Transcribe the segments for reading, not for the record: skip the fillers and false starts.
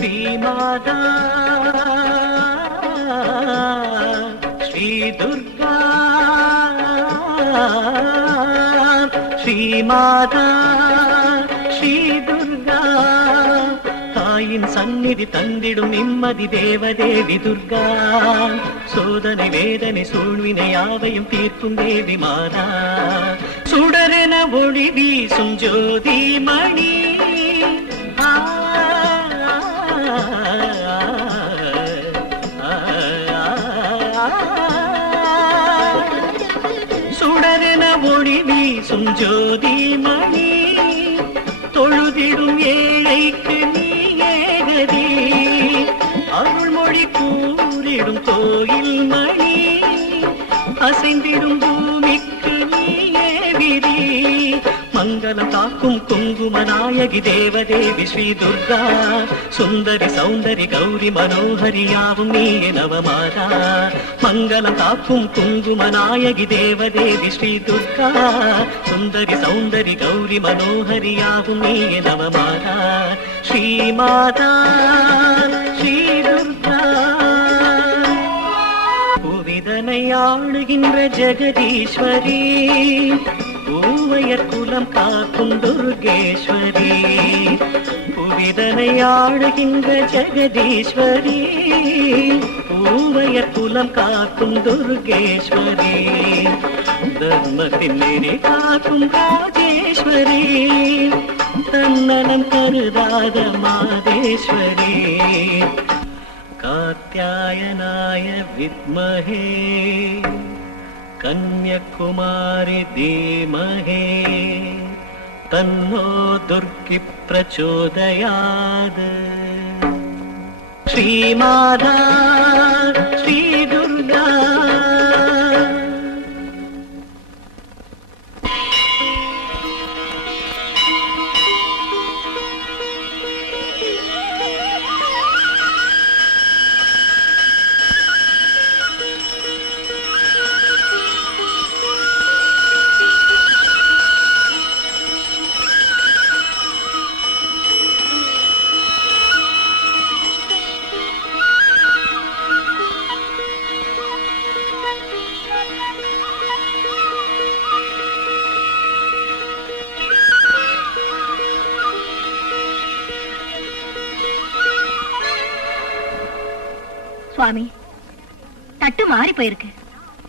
ஸ்ரீமாதா ஸ்ரீ துர்கா ஸ்ரீமாதா ஸ்ரீ துர்கா தாயின் சந்நிதி தந்திடும் நிம்மதி தேவதேவி துர்கா சோதனை வேதனை சூழ்வினை யாவையும் தீர்க்கும் தேவி மாதா சுடரென ஒளி வீசும் ஜோதி மணி சுடரென ஒளி வீசும் ஜோதி மணி தொழுதிடும் ஏழைக்கு நீயே கதி அருள்மொழி கூறிடும் கோயில் மணி அசைந்திடும் பூமிக்கு நீயே விதி மங்களம் காக்கும் குங்கும நாயகி தேவதேவி ஸ்ரீ துர்கா சுந்தரி சௌந்தரி கௌரி மனோஹரி யாவும் நீயே நவமாதா மங்களம் காக்கும் குங்கும நாயகி தேவதேவி ஸ்ரீ துர்கா சுந்தரி சௌந்தரி கௌரி மனோஹரி யாவும் நீயே நவமாதா ஸ்ரீமாதா ஸ்ரீ துர்கா புவிதனை ஆளுகின்ற ஜெகதீஸ்வரி பூவையர் குலம் காக்கும் துர்கேஸ்வரி புவிதனை ஆளுகின்ற ஜெகதீஸ்வரி பூவையர் குலம் காக்கும் துர்கேஸ்வரி தர்மத்தின் மேலே காக்கும் ராஜேஸ்வரி தன்னலம் கருதாத மாதேஸ்வரி காத்யாயனாய வித்மஹே கன்யகுமாரி தீமஹே தன்னோ துர்கி பிரச்சோதயாத் ஸ்ரீமாதா ஸ்ரீ துர்கா சுவாமி தட்டு மாறி போயிருக்கு.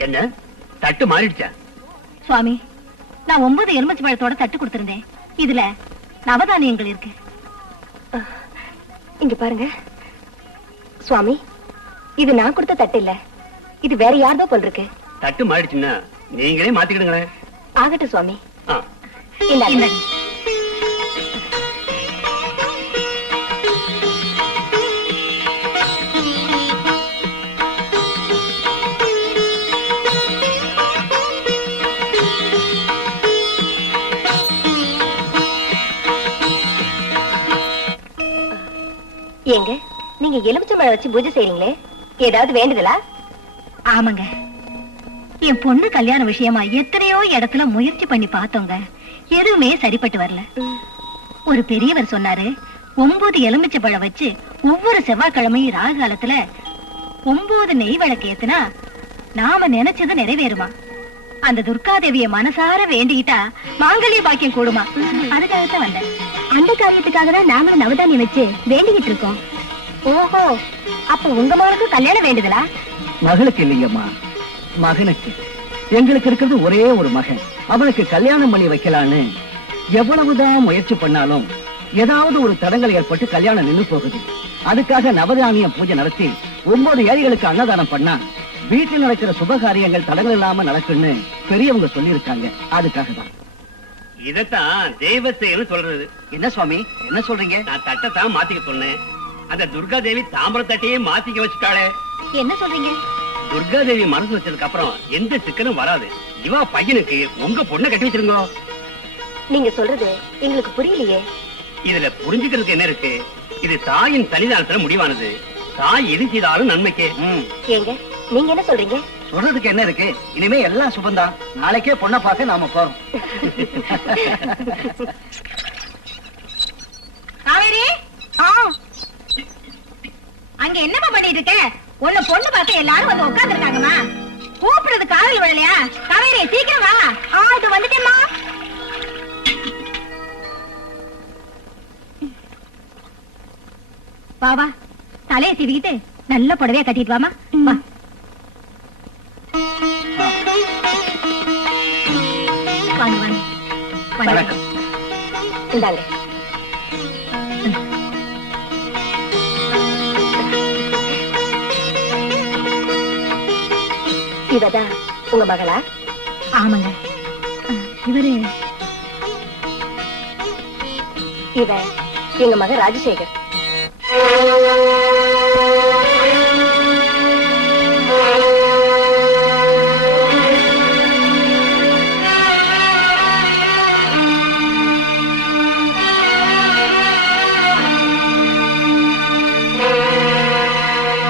என்ன தட்டு மாறிடுச்சா? சுவாமி, நான் 9 எலுமிச்சை பழத்தோட தட்டு கொடுத்திருந்தேன். இதுல நவதானியங்கள் இருக்கு. இங்க பாருங்க சுவாமி, இது நான் கொடுத்த தட்டு இல்ல, இது வேற யாரதோ போல் இருக்கு. தட்டு மாறிடுச்சுன்னா நீங்களே மாத்திக்கிடுங்களேன். ஆகட்டும் சுவாமி. இல்ல ஏங்க, நீங்க எலுமிச்சை மழை வச்சு பூஜை செய்றீங்களே, ஏதாவது வேண்டுதலா? ஆமாங்க, என் பொண்ணு கல்யாண விஷயமா எத்தனையோ இடத்துல முயற்சி பண்ணி பார்த்தோங்க, எதுவுமே சரிப்பட்டு வரல. ஒரு பெரியவர் சொன்னாரு, 9 எலுமிச்சை பழம் வச்சு ஒவ்வொரு செவ்வாய்க்கிழமையும் ராகு காலத்துல 9 நெய் விளக்கு ஏத்துனா நாம நினைச்சது நிறைவேறுமா. அந்த துர்காதேவிய மனசார வேண்டிக்கிட்டா மாங்கல்ய பாக்கியம் கூடுமா. அதுக்காகத்தான் வந்தேன். அந்த காரியத்துக்காக தான் நாமளும் நவதானியம் வச்சு வேண்டிக்கிட்டு இருக்கோம். ஓஹோ, அப்ப உங்க மகளுக்கு கல்யாணம் வேண்டுதலா? மகளுக்கு இல்லைங்கம்மா, மகனுக்கு. எங்களுக்கு இருக்கிறது ஒரே ஒரு மகன், அவனுக்கு கல்யாணம் பண்ணி வைக்கலான்னு எவ்வளவுதான் முயற்சி பண்ணாலும் ஏதாவது ஒரு தடங்கள் ஏற்பட்டு கல்யாணம் நின்று போகுது. அதுக்காக நவதானிய பூஜை நடத்தி 9 ஏழைகளுக்கு அன்னதானம் பண்ணா வீட்டில் நடக்கிற சுபகாரியங்கள் தடங்கள் இல்லாம நடக்குன்னு பெரியவங்க சொல்லி இருக்காங்க. அதுக்காக தான். இதத்தான் தெய்வ செயல்னு சொல்றது. என்ன சுவாமி, என்ன சொல்றீங்க? நான் தட்டத்தான் மாத்திக்க சொன்னேன். அந்த துர்கா தேவி தாமிர தட்டையே மாத்திக்க வச்சுட்டாளே. என்ன சொல்றீங்க? துர்கா தேவி மனசு வச்சதுக்கு அப்புறம் எந்த சிக்கலும் வராது. இவா பையனுக்கு உங்க பொண்ணை கட்டி வச்சிருங்க. நீங்க சொல்றது எங்களுக்கு புரியலையே. இதுல புரிஞ்சுக்கிறதுக்கு என்ன இருக்கு? இது தாயின் சன்னிதானத்துல முடிவானது. தாய் எது செய்தாலும் நன்மைக்கே. ஏங்க, நீங்க என்ன சொல்றீங்க? சொல்றதுக்கு என்ன இருக்கு? இனிமே எல்லாம் சுபந்தான். நாளைக்கே பொண்ணை பார்க்க நாம போறோம். காவேரி, பண்ணிட்டு இருக்க? உன்னை பொண்ணு பார்க்க எல்லாரும் வந்து உட்கார்ந்து இருக்காங்கம்மா. கூப்பிடுறது காதல் விழலையா? காவேரி சீக்கிரம் வா. இது வந்துட்டேம்மா. வா வா, தலையை சீவிக்கிட்டு நல்ல புடவையா கட்டிட்டு வாமா. வா. வாங்க வாங்க. வணக்கம். இந்தாங்க. இவதான் உங்க மகளா? ஆமாங்க. இவரு இவ எங்க மகன் ராஜசேகர்.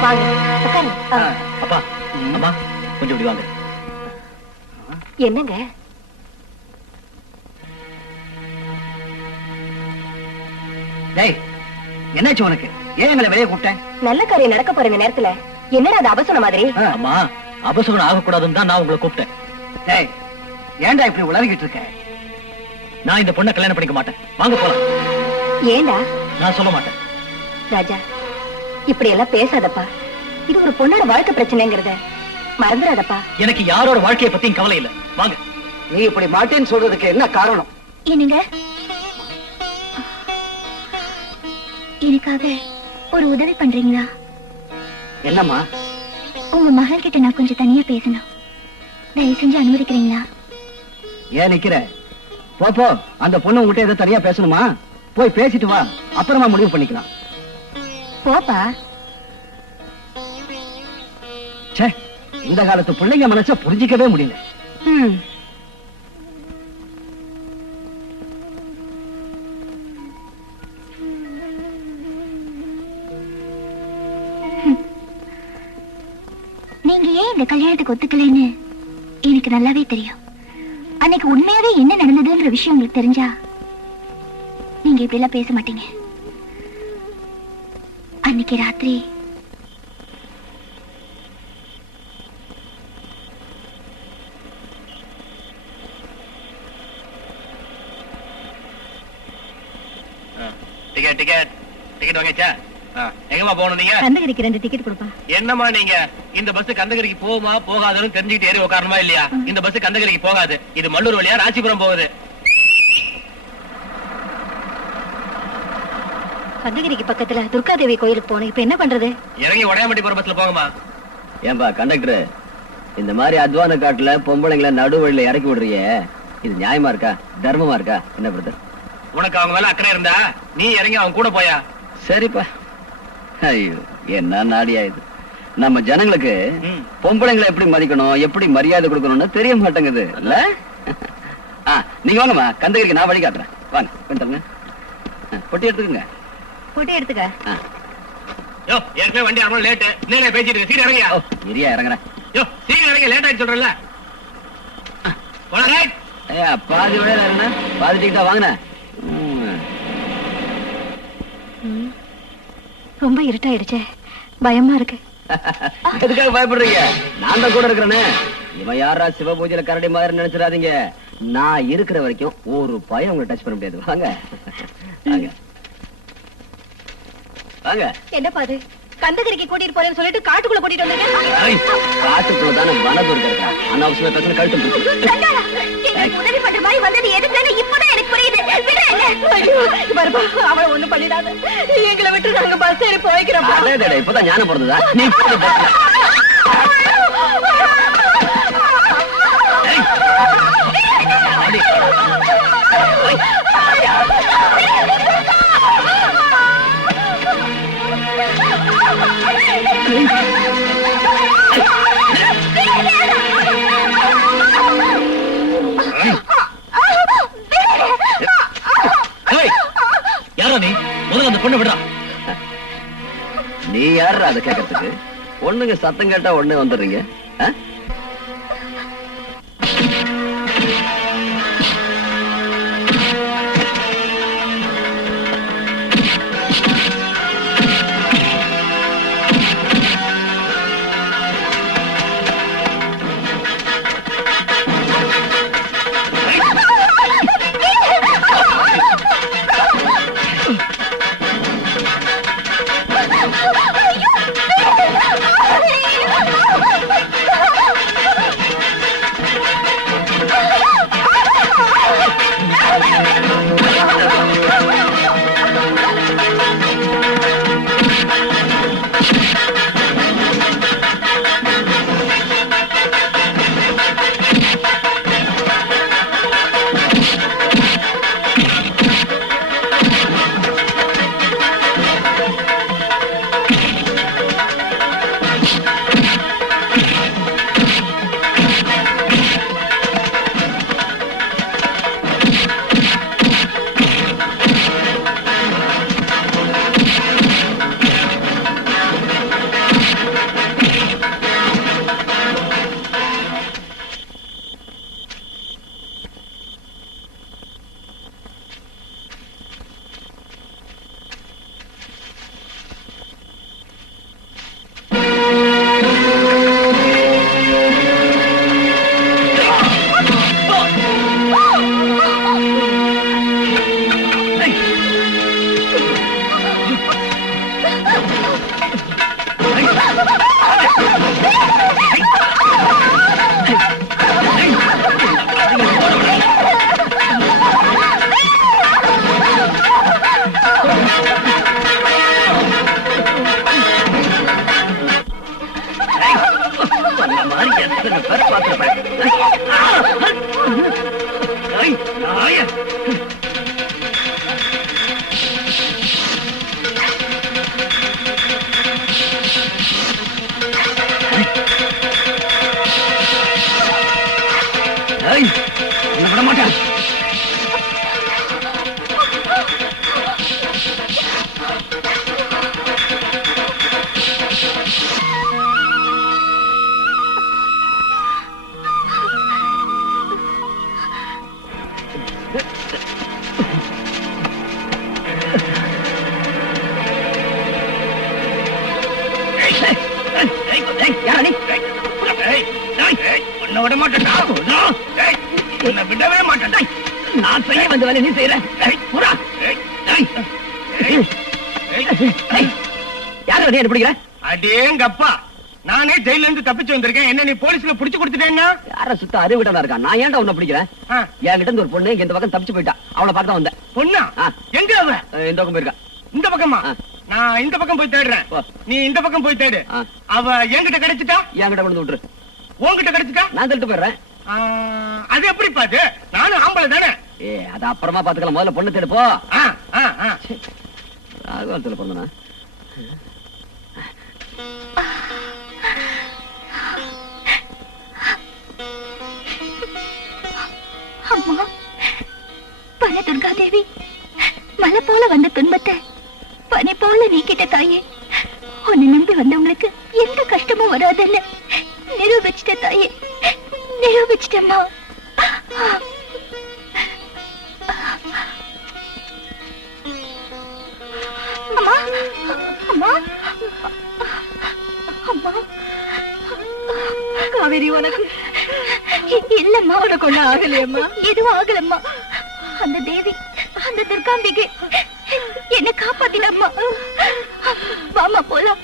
வாங்க உட்காருங்க. அப்பா அம்மா கொஞ்சம் இப்படி வாங்க. என்னங்க? டேய், என்னாச்சு உனக்கு? ஏன் எங்களை வெளியே கூப்பிட்டேன்? நல்ல காரியம் நடக்க போற இந்த நேரத்துல என்னடா அது அபசன மாதிரி? அம்மா, அபசகுணம் ஆகக்கூடாதுன்னு தான் நான் உங்களை கூப்பிட்டேன். டேய், ஏன்டா இப்படி உளறிக்கிட்டு இருக்க? நான் இந்த பொண்ணை கல்யாணம் பண்ணிக்க மாட்டேன். வாங்க போலாம். ஏண்டா? நான் சொல்ல மாட்டேன். ராஜா, இப்படி எல்லாம் பேசாதப்பா. இது ஒரு பொண்ணோட வாழ்க்கை பிரச்சனைங்கிறத மறந்துடாதப்பா. எனக்கு யாரோட வாழ்க்கையை பத்தியும் கவலை இல்ல. வாங்க. நீ இப்படி மாட்டேன்னு சொல்றதுக்கு என்ன காரணம்? என்னங்க, எனக்காக ஒரு உதவி பண்றீங்களா? என்னம்மா? உங்க மகன் கிட்ட நான் கொஞ்சம் தனியா பேசணும். தயவு செஞ்சு அனுமதிக்கிறீங்களா? ஏன் நிக்கிற? போ, அந்த பொண்ணு உங்ககிட்ட ஏதோ தனியா பேசணுமா? போய் பேசிட்டு வா, அப்புறமா முடிவு பண்ணிக்கலாம். போப்பா. ச்சே, இந்த காலத்து பிள்ளைங்க மனச புரிஞ்சிக்கவே முடியல. நீங்க ஏன் இந்த கல்யாணத்துக்கு ஒத்துக்கலைன்னு எனக்கு நல்லாவே தெரியும். அன்னைக்கு உண்மையாவே என்ன நடந்ததுன்ற விஷயம் உங்களுக்கு தெரிஞ்சா நீங்க இப்படி எல்லாம் பேச மாட்டீங்க. அன்னைக்கு ராத்திரி டிக்கெட் வாங்கிச்சா? எங்கம்மா போகணும் நீங்க? கந்தகிரிக்கு 2 டிக்கெட் கொடுப்பா. என்னம்மா நீங்க இந்த பஸ் கந்தகிரிக்கு போகுமா போகாதுன்னு தெரிஞ்சுக்கிட்டு ஏறி உட்காரணுமா இல்லையா? இந்த பஸ் கந்தகிரிக்கு போகாது. இது மல்லூர் வழியா ராசிபுரம் போகுது. கந்தகிரிக்கு பக்கத்துல துர்காதேவி கோயிலுக்கு போகணும். இப்ப என்ன பண்றது? இறங்கி உடையாமட்டி போற பஸ்ல போங்கம்மா. ஏன்பா கண்டக்டர், இந்த மாதிரி அத்வான காட்டுல பொம்பளைங்களை நடுவழியில இறக்கி விடுறிய, இது நியாயமா இருக்கா? தர்மமா இருக்கா? என்ன பிரதர்? உனக்கு அவங்க மேல அக்கறை இருந்தா நீ இறங்கி அவங்க கூட போயா? சரிப்பா. ஐயோ, என்ன நாடியா இது? நம்ம ஜனங்களுக்கு பொம்பளைங்களை எப்படி மதிக்கணும், எப்படி மரியாதை கொடுக்கணும்னு தெரிய மாட்டேங்குது இல்ல? நீங்க வாங்கம்மா, கந்தகிரிக்கு நான் வழி காட்டுறேன். வாங்க கொஞ்சம் பொட்டி எடுத்துக்கோங்க. போட்டு எடுத்துக்க. யோ, ஏற்கனவே வண்டி அவ்வளவு லேட்டு. என்ன பேசிட்டு இருக்க? சீக்கிரம் இறங்கியா? இரியா இறங்குறேன். யோ, சீக்கிரம் இறங்க. லேட் ஆயிடுச்சு சொல்றல. பாதி வழியில இருந்த பாதி டிக்கெட்டா வாங்கினேன். ரொம்ப இருட்டாயிடுச்சே, பயமா இருக்கு. எதுக்காக பயப்படுறீங்க? நான் தான் கூட இருக்கிறேனே. இவன் யாரா சிவ பூஜையில கரடி மாதிரி நினைச்சிடாதீங்க. நான் இருக்கிற வரைக்கும் ஒரு பயம் உங்களை டச் பண்ண முடியாது. வாங்க வாங்க வாங்க. என்னப்பா அது? கந்தகிரிக்கு கூட்டிட்டு போறேன்னு சொல்லிட்டு காட்டுக்குள்ள கூட்டிட்டு வந்திருக்கேன். காட்டுக்குள்ள தானே வனதுர்க இருக்கா. அனாவசியமா பேசுன கழுத்து உதவி பண்ற மாதிரி வந்தது எதுக்குன்னு இப்பதான் எனக்கு புரியுது. அவளை ஒண்ணும் பண்ணிடாத. எங்களை விட்டு நாங்க பஸ் ஏறி போய்க்கிறோம். இப்பதான் ஞானம் பிறந்ததா? நீ யாரா நீ? முதல்ல அந்த பொண்ணை விடுறா. நீ யாரா அதை கேட்கறதுக்கு? ஒண்ணுங்க சத்தம் கேட்டா ஒண்ணு வந்துடுறீங்க. விட மாட்டேன். விட மாட்டேன்டா, உன்னை விடவே மாட்டேன்டா. நான் செய்ய வந்த வேலை நீ செய்யற. யாரு என்ன பிடிக்கிற? அடேங்கப்பா, நானே ஜெயில இருந்து தப்பிச்சு வந்திருக்கேன். என்ன நீ போலீஸ்ல புடிச்சு கொடுத்துட்டேன்னா? யார சுத்த அறிவிட்டா இருக்கா? நான் ஏன்டா உன்னை பிடிக்கிறேன்? என்கிட்ட இருந்து ஒரு பொண்ணு இந்த பக்கம் தப்பிச்சு போயிட்டா. அவளை பார்க்க வந்தேன். பொண்ணா? எங்க அவ? இந்த பக்கம் போயிருக்கா. இந்த பக்கமா? நான் இந்த பக்கம் போய் தேடுறேன், நீ இந்த பக்கம் போய் தேடு. அவ என்கிட்ட கிடைச்சிட்டா? என்கிட்ட கொண்டு விட்டுரு. உன்கிட்ட கிடைச்சிட்டா? நான் தள்ளிட்டு போயிடுறேன். அது எப்படி பாத்து? நானும் ஆம்பளை தானே. அது அப்புறமா பாத்துக்கலாம். முதல்ல பொண்ணு தேடு போ. ராகவத்துல பொண்ணுனா அம்மா, பல துர்காதேவி, மலை போல வந்த துன்பத்தை பனி போல நீக்கிட்ட தாயே. உன்னை நம்பி வந்தவங்களுக்கு எந்த கஷ்டமும் வராதுல்ல நிரூபிச்சிட்ட தாயே, நிரூபிச்சிட்டம்மா. அம்மா, அம்மா, அம்மா. காவேரி, உனக்கு இல்லம்மா. உனக்கு ஒண்ணு ஆகலையம்மா? எதுவும் ஆகலம்மா. அந்த தேவி, அந்த துர்காம்பிகை என்ன காப்பாத்திலம்மா. வாமா போலாம்.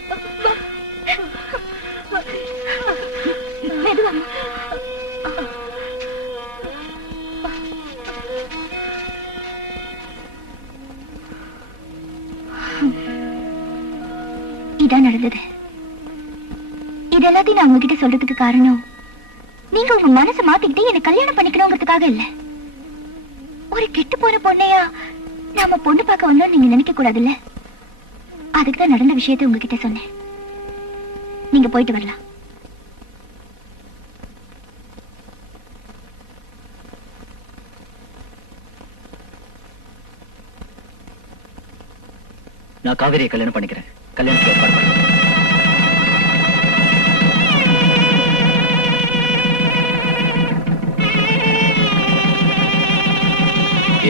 மெதுவாம்மா. இதான் நடந்தது. இதெல்லாத்தையும் நான் உங்ககிட்ட சொல்றதுக்கு காரணம், நீங்க உங்க மனசை மாத்திக்கிட்டு என்ன கல்யாணம் பண்ணிக்கணுங்கிறதுக்காக இல்ல. ஒரு கெட்டு போன பொண்ணையா நாம பொண்ணு பார்க்க வந்தோம் நீங்க நினைக்க கூடாதுல்ல. அதுக்குதான் நடந்த விஷயத்தை உங்ககிட்ட சொன்னேன். நீங்க போயிட்டு வரலாம். நான் காவேரியை கல்யாணம் பண்ணிக்கிறேன். கல்யாணத்துக்கு ஏற்பாடு பண்ணு.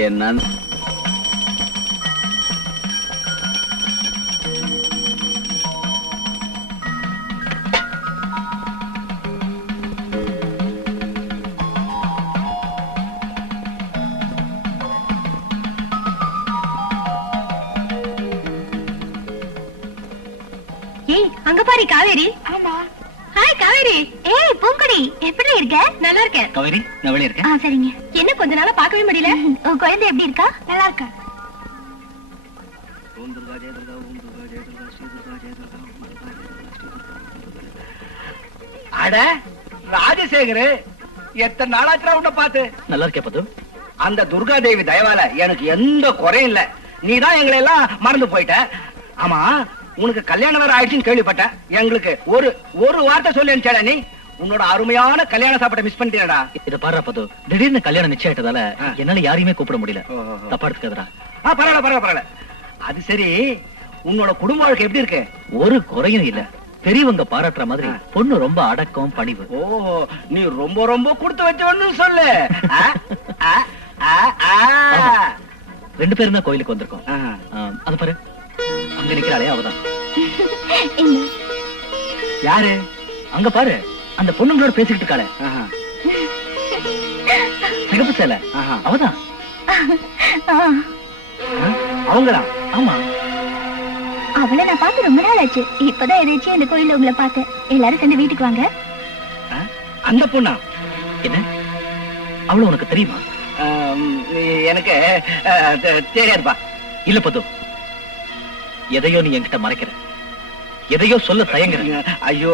என்ன அங்க பாரு காவேரி. ஹாய் காவேரி. ஏய் பூங்கொடி, எப்படி இருக்க? நல்லா இருக்கேன் காவேரி, நான் வெளியே இருக்கேன். சரிங்க. என்ன கொஞ்ச நாளா பார்க்கவே முடியல. உன் குழந்தை எப்படி இருக்கா? நல்லா இருக்கா? அட ராஜசேகர், எத்தனை நாளாச்சுடா உன்னை பார்த்து. நல்லா இருக்கேன் பது. அந்த துர்காதேவி தயவால எனக்கு எந்த குறையும் இல்ல. நீதான் எங்களை எல்லாம் மறந்து போயிட்ட. ஆமா, உனக்கு கல்யாணம் வேற ஆயிடுச்சுன்னு கேள்விப்பட்டேன். எங்களுக்கு ஒரு வார்த்தை சொல்லி அனுப்பிச்சா நீ. உன்னோட அருமையான கல்யாண சாப்பாட்டை மிஸ் பண்ணிட்டேடா. இத பாரு பது, திடீர்னு கல்யாணம் நிச்சயிட்டதால என்னால யாரையுமே கூப்பிட முடியல. தப்பா எடுத்துக்காதடா. பரவாயில்ல. அது சரி, உன்னோட குடும்ப வாழ்க்கை எப்படி இருக்கு? ஒரு குறையும் இல்ல. பெரியவங்க பாராட்டுற மாதிரி பொண்ணு ரொம்ப அடக்கம், பணிவு. ஓ, நீ ரொம்ப ரொம்ப கொடுத்து வச்சவன்னு சொல்லு. ரெண்டு பேரும் தான் கோயிலுக்கு வந்திருக்கோம். அது பாரு, அங்க நிக்கிறாளே அவதான். யாரு? அங்க பாரு, அந்த பொண்ணுங்களோட பேசிக்கிட்டு இருக்காளே, சிகப்பு சேலை, அவதான். அவங்களா? ஆமா. அவளை நான் பார்த்து ரொம்ப நாள் ஆச்சு. இப்பதான் எதாச்சும் இந்த கோயில்ல உங்களை பார்த்தேன். எல்லாரும் சேர்ந்து வீட்டுக்கு வாங்க. அந்த பொண்ணா? என்ன, அவளு உனக்கு தெரியுமா? எனக்கு தெரியாதுப்பா. இல்ல பது, எதையோ நீ என்கிட்ட மறைக்கிற, எதையோ சொல்ல தயங்குற. ஐயோ,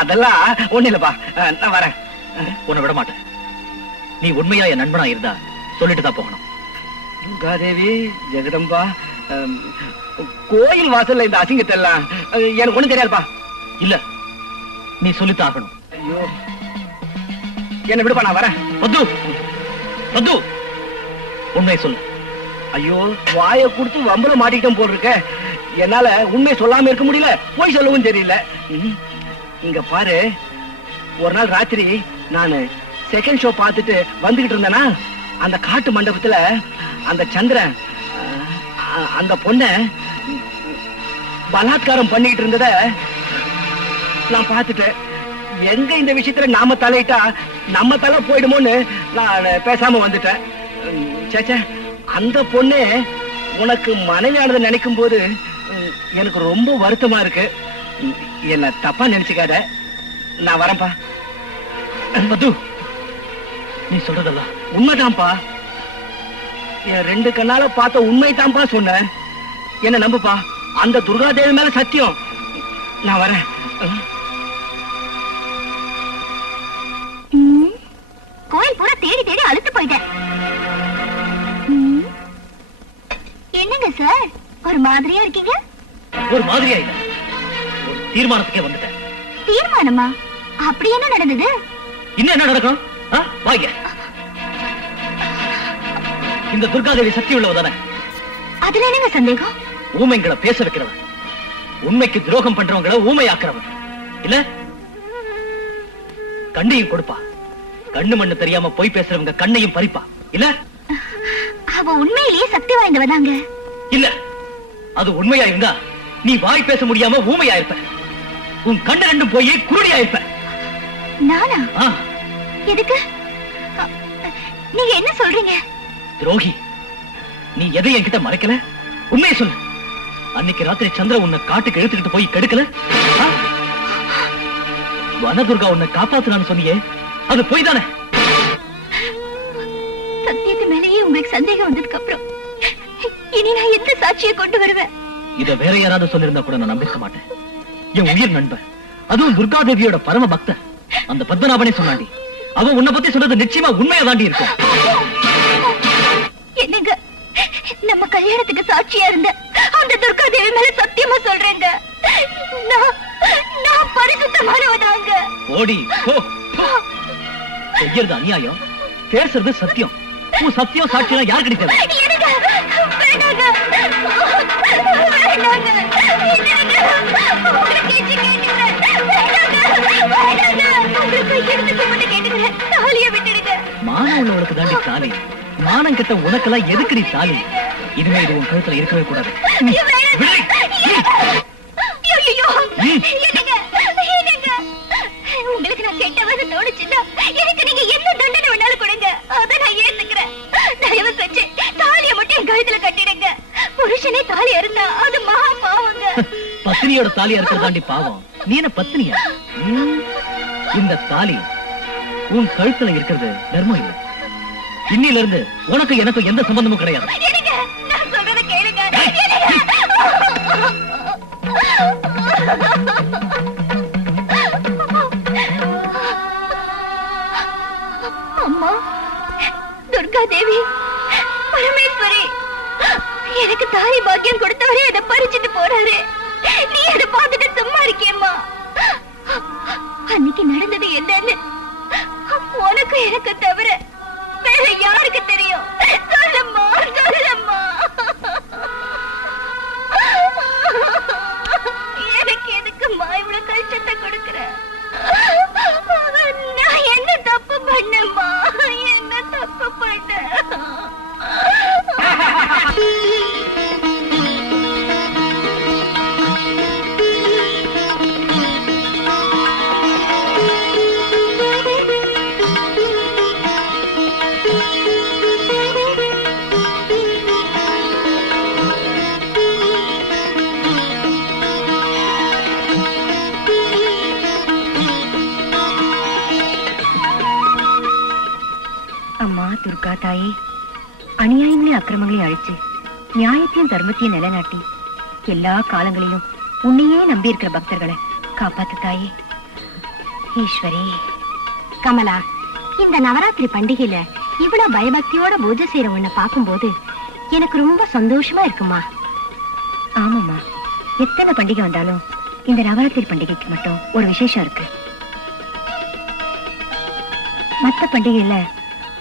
அதெல்லாம் ஒண்ணு இல்லப்பா. நான் வரேன். உன்னை விட மாட்டேன். நீ உண்மையா என் நண்பனா இருந்தா சொல்லிட்டு தான் போகணும். துர்காதேவி, ஜெகதம்பா, கோயில் வாசல்ல இந்த அசிங்கத்தை எல்லாம் எனக்கு ஒண்ணும் தெரியாதுப்பா. இல்ல, நீ சொல்லித்தான் ஆகணும். ஐயோ, என்ன விடுப்பா, நான் வரேன். பத்து, பத்து உண்மை சொல்லு. ஐயோ, வாயை கொடுத்து வம்பல மாட்டிக்கிட்டோம் போல் இருக்க. என்னால உண்மை சொல்லாம இருக்க முடியல, போய் சொல்லவும் தெரியல. இங்க பாரு, ஒரு நாள் ராத்திரி நானு செகண்ட் ஷோ பார்த்துட்டு வந்துகிட்டு இருந்தேனா, அந்த காட்டு மண்டபத்துல அந்த சந்திரன் அந்த பொண்ண பலாத்காரம் பண்ணிக்கிட்டு இருந்தத நான் பார்த்துட்டேன். எங்க இந்த விஷயத்துல நாம தலையிட்டா நம்ம தலை போயிடுமோன்னு நான் பேசாம வந்துட்டேன். சேச்சே, அந்த பொண்ணு உனக்கு மனைவியானதை நினைக்கும் போது எனக்கு ரொம்ப வருத்தமா இருக்கு. என்ன தப்பா நினைச்சுக்காத, நான் வரேன்பா. மது, நீ சொல்றதெல்லாம் உண்மைதான்ப்பா. என் 2 கண்ணால பார்த்த உண்மைதான்ப்பா சொன்னேன். என்ன நம்புப்பா, அந்த துர்காதேவி மேல சத்தியம். நான் வரேன். கோயில் பூரா தேடி தேடி அழுத்து போயிட்டேன். என்னங்க சார், ஒரு மாதிரியா இருக்கீங்க? ஒரு மாதிரியா இல்ல, ஒரு தீர்மானத்துக்கே வந்துட்டேன். தீர்மானமா? அப்படி என்ன நடந்தது? இன்னும் என்ன நடக்கும்? வாங்க. இந்த துர்காதேவி சக்தி உள்ளவதானே? அதுல என்னங்க சந்தேகம்? ஊமைங்களை பேச வைக்கிறவன், உண்மைக்கு துரோகம் பண்றவங்களை ஊமையாக்குறவன் இல்ல. கண்ணையும் கொடுப்பா, கண்ணு மண்ணு தெரியாம போய் பேசுறவங்க கண்ணையும் பறிப்பா இல்ல. அவ உண்மையிலேயே சக்தி வாய்ந்தவதாங்க. இல்ல, அது உண்மையா இருந்தா நீ வாய் பேச முடியாம ஊமையா இருப்ப. உன் கண்ணு ரெண்டும் போய் குருடியா இருப்ப. நானா? எதுக்கு? நீங்க என்ன சொல்றீங்க? துரோகி, நீ எதை என்கிட்ட மறைக்கல, உண்மையை சொல்லு. அன்னைக்கு ராத்திரி சந்திர உன்னை காட்டுக்கு இழுத்துக்கிட்டு போய் கெடுக்கல? வனதுர்கா உன்னை காப்பாத்துறான்னு சொன்னியே, அது போய் தானே? சத்தியத்து மேலேயே உங்களுக்கு சந்தேகம் வந்ததுக்கு அப்புறம் இனி நான் எந்த சாட்சியை கொண்டு வருவேன்? இத வேற யாராவது சொல்லிருந்தா கூட நான் நம்பிக்க மாட்டேன். என் உயிர் நண்பன், அதுவும் துர்காதேவியோட பரம பக்தன் அந்த பத்மநாபனே சொன்னாண்டி. அவன் உன்னை பத்தி சொல்றது நிச்சயமா உண்மையா தாண்டி இருக்கும். என்னங்க, நம்ம கல்யாணத்துக்கு சாட்சியா இருந்த அந்த துர்காதேவி மேல சத்தியமா சொல்றேங்க, நான் பரிசுத்தமானவதாங்க. ஓடி போ. செய்யறது அநியாயம், பேசுறது சத்தியம். உன் சத்தியம் சாட்சியம் யார் கிடைக்காது? மானம் உள்ளவளுக்கு தாண்டி தாலி, மானம் கெட்ட உனக்கெல்லாம் எதுக்குடி தாலி? இனிமே இது உன் கழுத்துல இருக்கவே கூடாது. உங்களுக்கு நான் கெட்டவன்னு தோணுச்சுன்னா எனக்கு நீங்க என்ன தண்டனை வேணாலும் கொடுங்க, அதை நான் ஏத்துக்கிறேன். தயவு செஞ்சு தாலியை மட்டும் என் கழுத்துல கட்டிடுங்க. புருஷனே தாலி இருந்தா அது மகா பாவங்க. பத்தினியோட தாலி இருக்கிறதாண்டி பாவம். நீ என்ன பத்தினியா? இந்த தாலி உன் கழுத்துல இருக்கிறது தர்மம் இல்லை. இன்னில இருந்து உனக்கு எனக்கு எந்த சம்பந்தமும் கிடையாது. நான் சொல்றத கேளுங்க. அம்மா, துர்காதேவி, பரமேஸ்வரி, எனக்கு தாலி பாக்கியம் கொடுத்தவரே அதை பறிச்சுட்டு போறாரு. நீ அதை பார்த்துட்டு சும்மா இருக்கியம்மா? அன்னைக்கு நடந்தது என்னன்னு உனக்கு எனக்கு தவிர வேற யாருக்கு தெரியும்? சொல்லம்மா, சொல்லம்மா. எனக்கு எதுக்கும்மா இவ்வளவு கஷ்டத்தை கொடுக்கிற? நான் என்ன தப்பு பண்ணம்மா? என்ன தப்பு பண்ண? அம்மா துர்கா தாயே, அநியாயங்களையும் அக்கிரமங்களையும் அழிச்சு நியாயத்தையும் தர்மத்தையும் நிலைநாட்டி எல்லா காலங்களிலும் உன்னையே நம்பி இருக்கிற பக்தர்களை காப்பாத்து தாயே. ஈஸ்வரி. கமலா, இந்த நவராத்திரி பண்டிகையில இவ்வளவு பயபக்தியோட பூஜை செய்யற உன்னை பார்க்கும்போது எனக்கு ரொம்ப சந்தோஷமா இருக்குமா. ஆமாம்மா, எத்தனை பண்டிகை வந்தாலும் இந்த நவராத்திரி பண்டிகைக்கு மட்டும் ஒரு விசேஷம் இருக்கு. மற்ற பண்டிகையில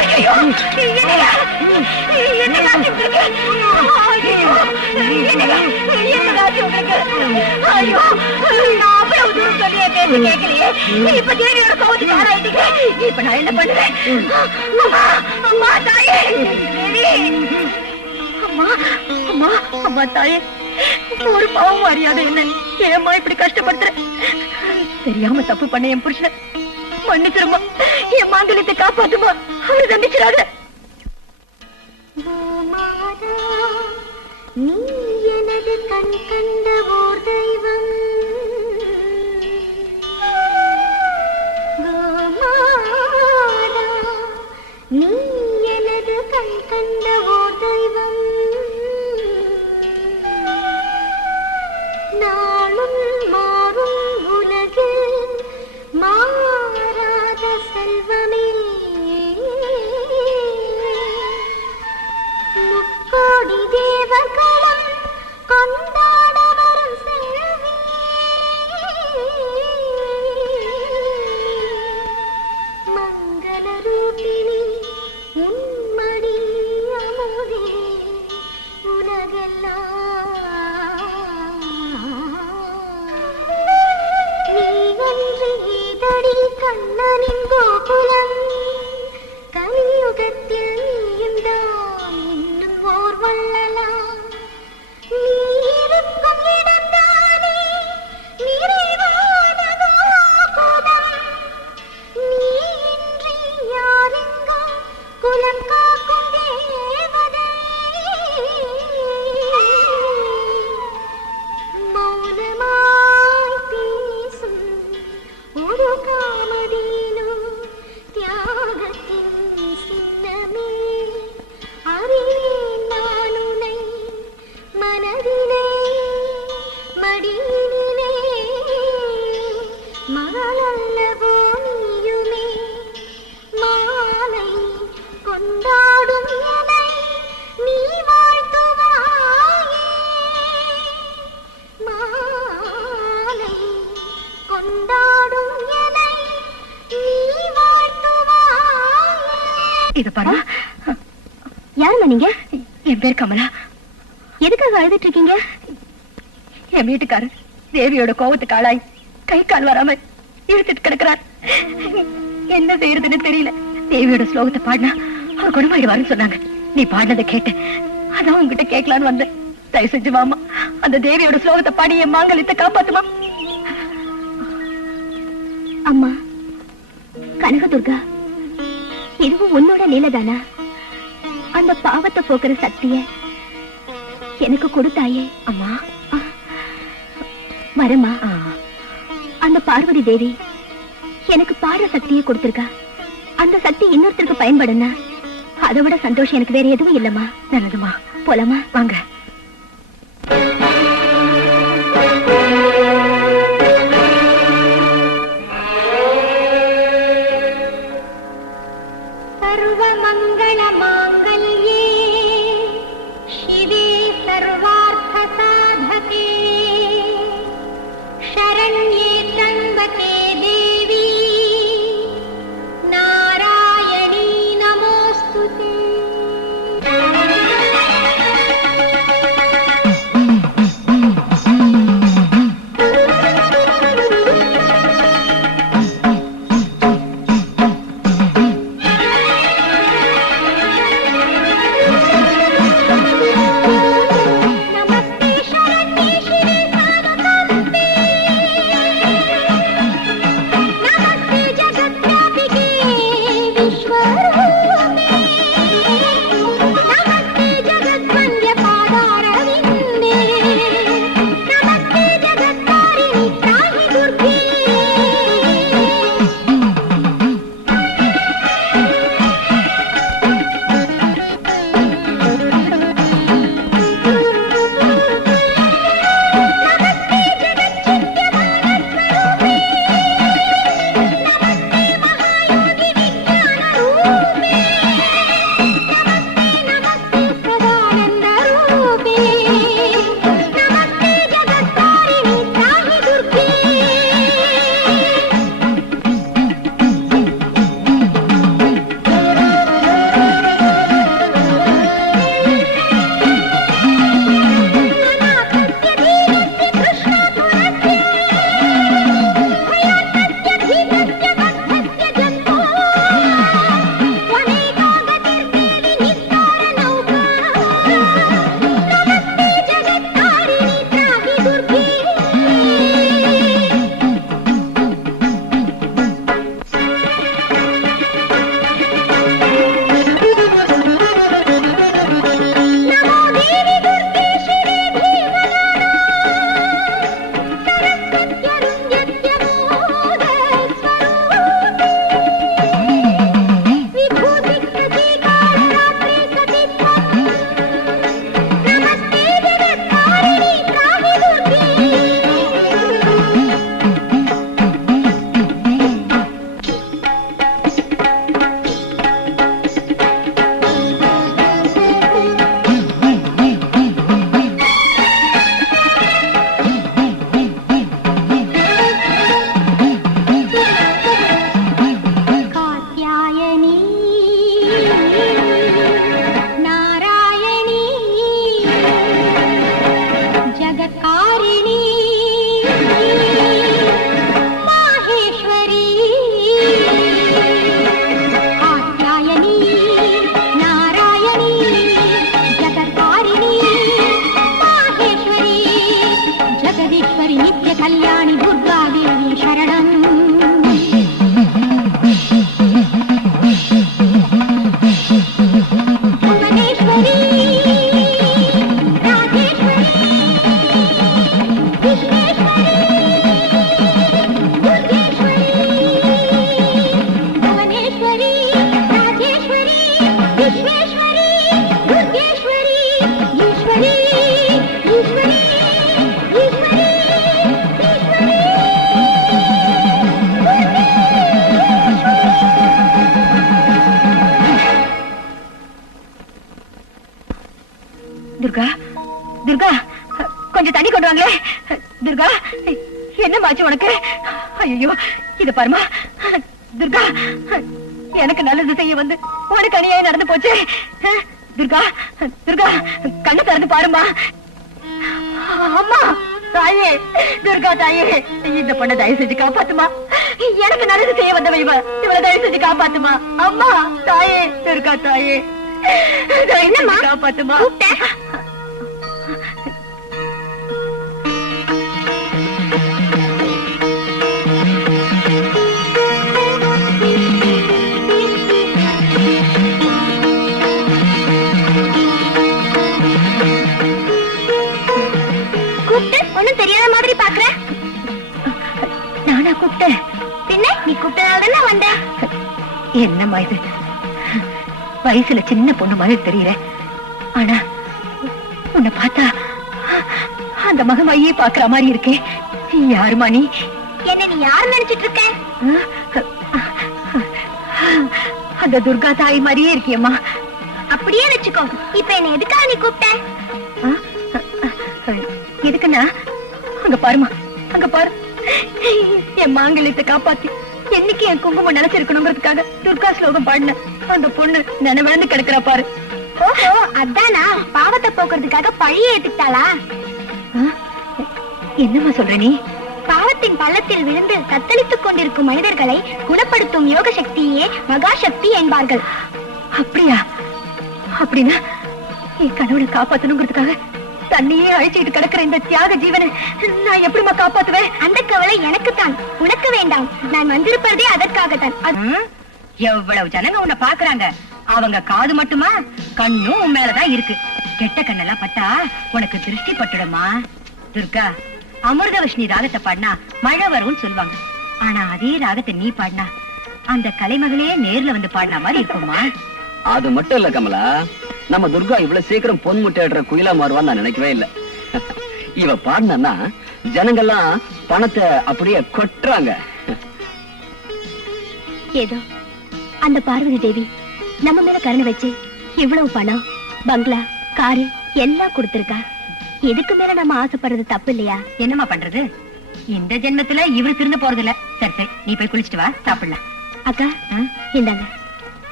ஐயோ, என்னங்க? என்னங்க ஆச்சு உங்களுக்கு? ஐயோ, என்னங்க ஆச்சு உங்களுக்கு? ஐயோ, நான் அவ்வளவு தூரம் சொல்லியே பேச கேட்கலையே. இப்ப தேவியோட கோவத்துக்கு ஆளாயிட்டீங்க. இப்ப நான் என்ன பண்ணுவேன்? அம்மா, அம்மா, தாயே, தேவி. அம்மா, அம்மா, அம்மா, தாயே, ஒரு பாவம் அறியாத என்ன ஏம்மா இப்படி கஷ்டப்படுத்துற? தெரியாம தப்பு பண்ண என் புருஷனை மன்னிச்சிருமா, என் மாங்கல்யத்தை காப்பாத்துமா, அவரை தண்டிச்சிடாத. நீ எனது கண் கண்ட ஓர் தெய்வம், கோமாதா நீ எனது கண் கண்ட ஓர் தெய்வம், நாளும் மாறும் உலகில் மாறாத செல்வமே, முக்கோடி தேவர்களும் கொண்டாட வரும் செல்வி, மங்கள ரூபிணி உன்மடி அமுதே உலகெல்லாம் நீ அன்று ஈதடி கண்ணனின் கோகுலம், கலியுகத்தில் நீயும் தான் இன்னும் ஓர் வள்ளலாம், நீ இருக்கும் இடம்தானே நிறைவான கோகுலம், நீ இன்றி யாரெங்கும் குலம் காக்கும் தேவதை, மௌனமாய் பேசும் ஒரு காமதேனு, தியாகத்தின் சின்னமே, அறிவேன் நான் உன்னை மனதிலே மடியினிலே, மகளல்லவோ நீயுமே, மாலை கொண்டாடும் என்னை நீ வாழ்த்துவாயே, மாலை கொண்டாடும் என்னை நீ வாழ்த்துவாயே. இத பாரு, யாருமா நீங்க? என் பேர் கமலா. எதுக்காக அழுதுட்டு இருக்கீங்க? என் வீட்டுக்காரர் தேவியோட கோவத்துக்கு ஆளாய் கை கால் வராம இழுத்துட்டு கிடக்குறார். என்ன செய்யறதுன்னு தெரியல. தேவியோட ஸ்லோகத்தை பாடினா அவர் குணமாயிடுவாருன்னு சொன்னாங்க. நீ பாடினதை கேட்டேன், அதான் உங்ககிட்ட கேட்கலான்னு வந்தேன். தயவு செஞ்சு வாமா, அந்த தேவியோட ஸ்லோகத்தை பாடி என் மாங்கல்யத்தை காப்பாத்துமா. அம்மா கனகதுர்கா, இதுவும் உன்னோட லீலதானா? அந்த பாவத்தை போக்குற சக்திய எனக்கு கொடுத்தாயே. அம்மா வரமா, அந்த பார்வதி தேவி எனக்கு பாடுற சக்தியை கொடுத்திருக்கா. அந்த சக்தி இன்னொருத்தருக்கு பயன்படுனா அதை விட சந்தோஷம் எனக்கு வேற எதுவும் இல்லம்மா. நல்லதுமா, போலாமா? வாங்க. सर्वमंगल मांगल्ये शिवे सर्वार्थ साधके शरण्ये त्र्यंबके देवी नारायणी नमोस्तुते. துர்கா துர்கா கொஞ்சம் தண்ணி கொண்டு வாங்களே. துர்கா என்னமாச்சு உனக்கு? ஐயோ இத பாருமா துர்கா, எனக்கு நல்லது செய்ய வந்து உனக்கு அநியாயம் நடந்து போச்சு. துர்கா துர்கா கண்ணை திறந்து பாருமா. அம்மா தாயே, துர்கா தாயே, இந்த பொண்ணை தயவு செஞ்சு காப்பாத்துமா. எனக்கு நல்லது செய்ய வந்தவ இவளை தயவு செஞ்சு காப்பாத்துமா. அம்மா தாயே, துர்கா தாயே, காப்பாத்துமா. ஒண்ணும் தெரியாத மாதிரி பாக்குற. நானா கூப்பிட்டேன்? பின்ன நீ கூப்பிட்டதால வந்த. என்னம்மா இது, வயசுல சின்ன பொண்ணு மாதிரி தெரியல, ஆனா உன்னை பார்த்தா அந்த மகமாயே பாக்குற மாதிரி இருக்கே. யாருமா நீ? என்ன நீ யாரு நினைச்சிட்டு இருக்க? அந்த துர்கா தாய் மாதிரியே இருக்கியம்மா. அப்படியே வச்சுக்கோ. இப்ப என்ன எதுக்காக நீ கூப்பிட்ட? எதுக்குன்னா, அங்க பாருமா, அங்க பாரு, என் மாங்கல்யத்தை காப்பாத்தி என்னைக்கு என் குங்குமம் நினைச்சிருக்கணுங்கிறதுக்காக துர்கா ஸ்லோகம் பாடின அந்த பொண்ணு நினைவிழந்து கிடக்குறா பாரு. ஓஹோ, அதானா பாவத்தை போக்குறதுக்காக பழிய ஏத்துட்டாளா? என்னம்மா சொல்ற நீ? பாவத்தின் பள்ளத்தில் விழுந்து தத்தளித்துக் கொண்டிருக்கும் மனிதர்களை குணப்படுத்தும் யோக சக்தியே மகாசக்தி என்பார்கள். அப்படியா? அப்படின்னா என் கணவனை காப்பாத்தணுங்கிறதுக்காக தண்ணியே அழிச்சிட்டு கிடக்கிற இந்த தியாக ஜீவனை நான் எப்படிமா காப்பாத்துவேன்? அந்த கவலை எனக்குத்தான், உனக்கு வேண்டாம். நான் வந்திருப்பதே அதற்காகத்தான். எவ்வளவு ஜனங்க உன்னை பாக்குறாங்க, அவங்க காது மட்டுமா, கண்ணும் உன் மேலதான் இருக்கு. கெட்ட கண்ணெல்லாம் பட்டா உனக்கு திருஷ்டி பட்டுடுமா. துர்கா, அமிர்தவர்ஷினி ராகத்தை பாடினா மழை வரும்னு சொல்லுவாங்க. ஆனா அதே ராகத்தை நீ பாடினா அந்த கலைமகளே நேர்ல வந்து பாடின மாதிரி இருக்குமா. அது மட்டும் இல்ல கமலா, நம்ம துர்கா இவ்வளவு சீக்கிரம் பொன் முட்டையிடுற குயிலா மாறுவான்னு நான் நினைக்கவே இல்ல. இவ பாடினா ஜனங்கள்லாம் பணத்தை அப்படியே கொட்டுறாங்க. ஏதோ அந்த பார்வதி தேவி நம்ம மேல கருணை வச்சு இவ்வளவு பணம், பங்களா, காரு எல்லாம் கொடுத்திருக்கா. எதுக்கு மேல நம்ம ஆசைப்படுறது தப்பு இல்லையா? என்னமா பண்றது, இந்த ஜென்மத்துல இவரு திருந்து போறது இல்ல. சரி சரி, நீ போய் குளிச்சுட்டு வா, சாப்பிடலாம். அக்கா இந்தாங்க.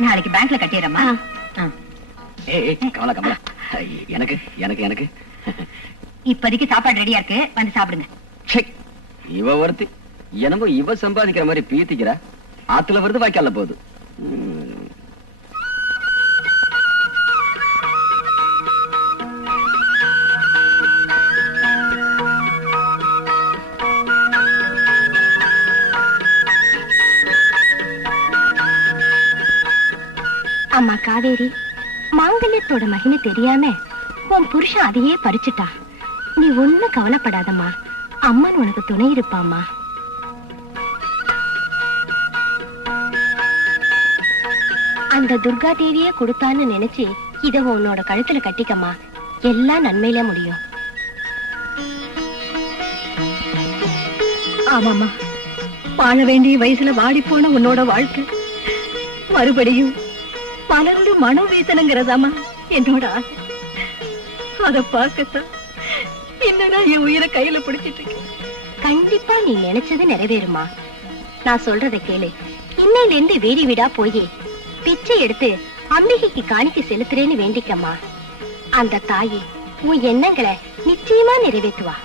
நாளைக்கு பேங்க்ல கட்டிடுறமா. கமலா கமலா, எனக்கு எனக்கு எனக்கு இப்போதைக்கு சாப்பாடு ரெடியா இருக்கு, வந்து சாப்பிடுங்க. இவ ஒருத்தி என்னமோ இவ சம்பாதிக்கிற மாதிரி பீத்திக்கிறா. ஆத்துல வருது வாய்க்கால போகுது. அம்மா காவேரி, மாங்கல்யத்தோட மகிமை தெரியாம உன் புருஷன் அதையே பறிச்சுட்டா. நீ ஒண்ணும் கவலைப்படாதம்மா, அம்மன் உனக்கு துணை இருப்பாம்மா. அந்த துர்கா தேவியே கொடுத்தான்னு நினைச்சு இத உன்னோட கழுத்துல கட்டிக்கம்மா, எல்லாம் நன்மையில முடியும். ஆமாமா, வாழ வேண்டிய வயசுல வாடி போன உன்னோட வாழ்க்கை மறுபடியும் பலர்ந்து மனம் வீசணுங்கிறதாமா என்னோட ஆசை. அத பார்க்கத்தான் இன்னும் நான் என் உயிரை கையில பிடிச்சிட்டு இருக்கேன். கண்டிப்பா நீ நினைச்சது நிறைவேறுமா. நான் சொல்றத கேளு. இன்னையில இருந்து வீடு வீடா போய் பிச்சை எடுத்து அம்பிகைக்கு காணிக்கை செலுத்துறேன்னு வேண்டிக்கம்மா. அந்த தாயி உன் எண்ணங்களை நிச்சயமா நிறைவேற்றுவா.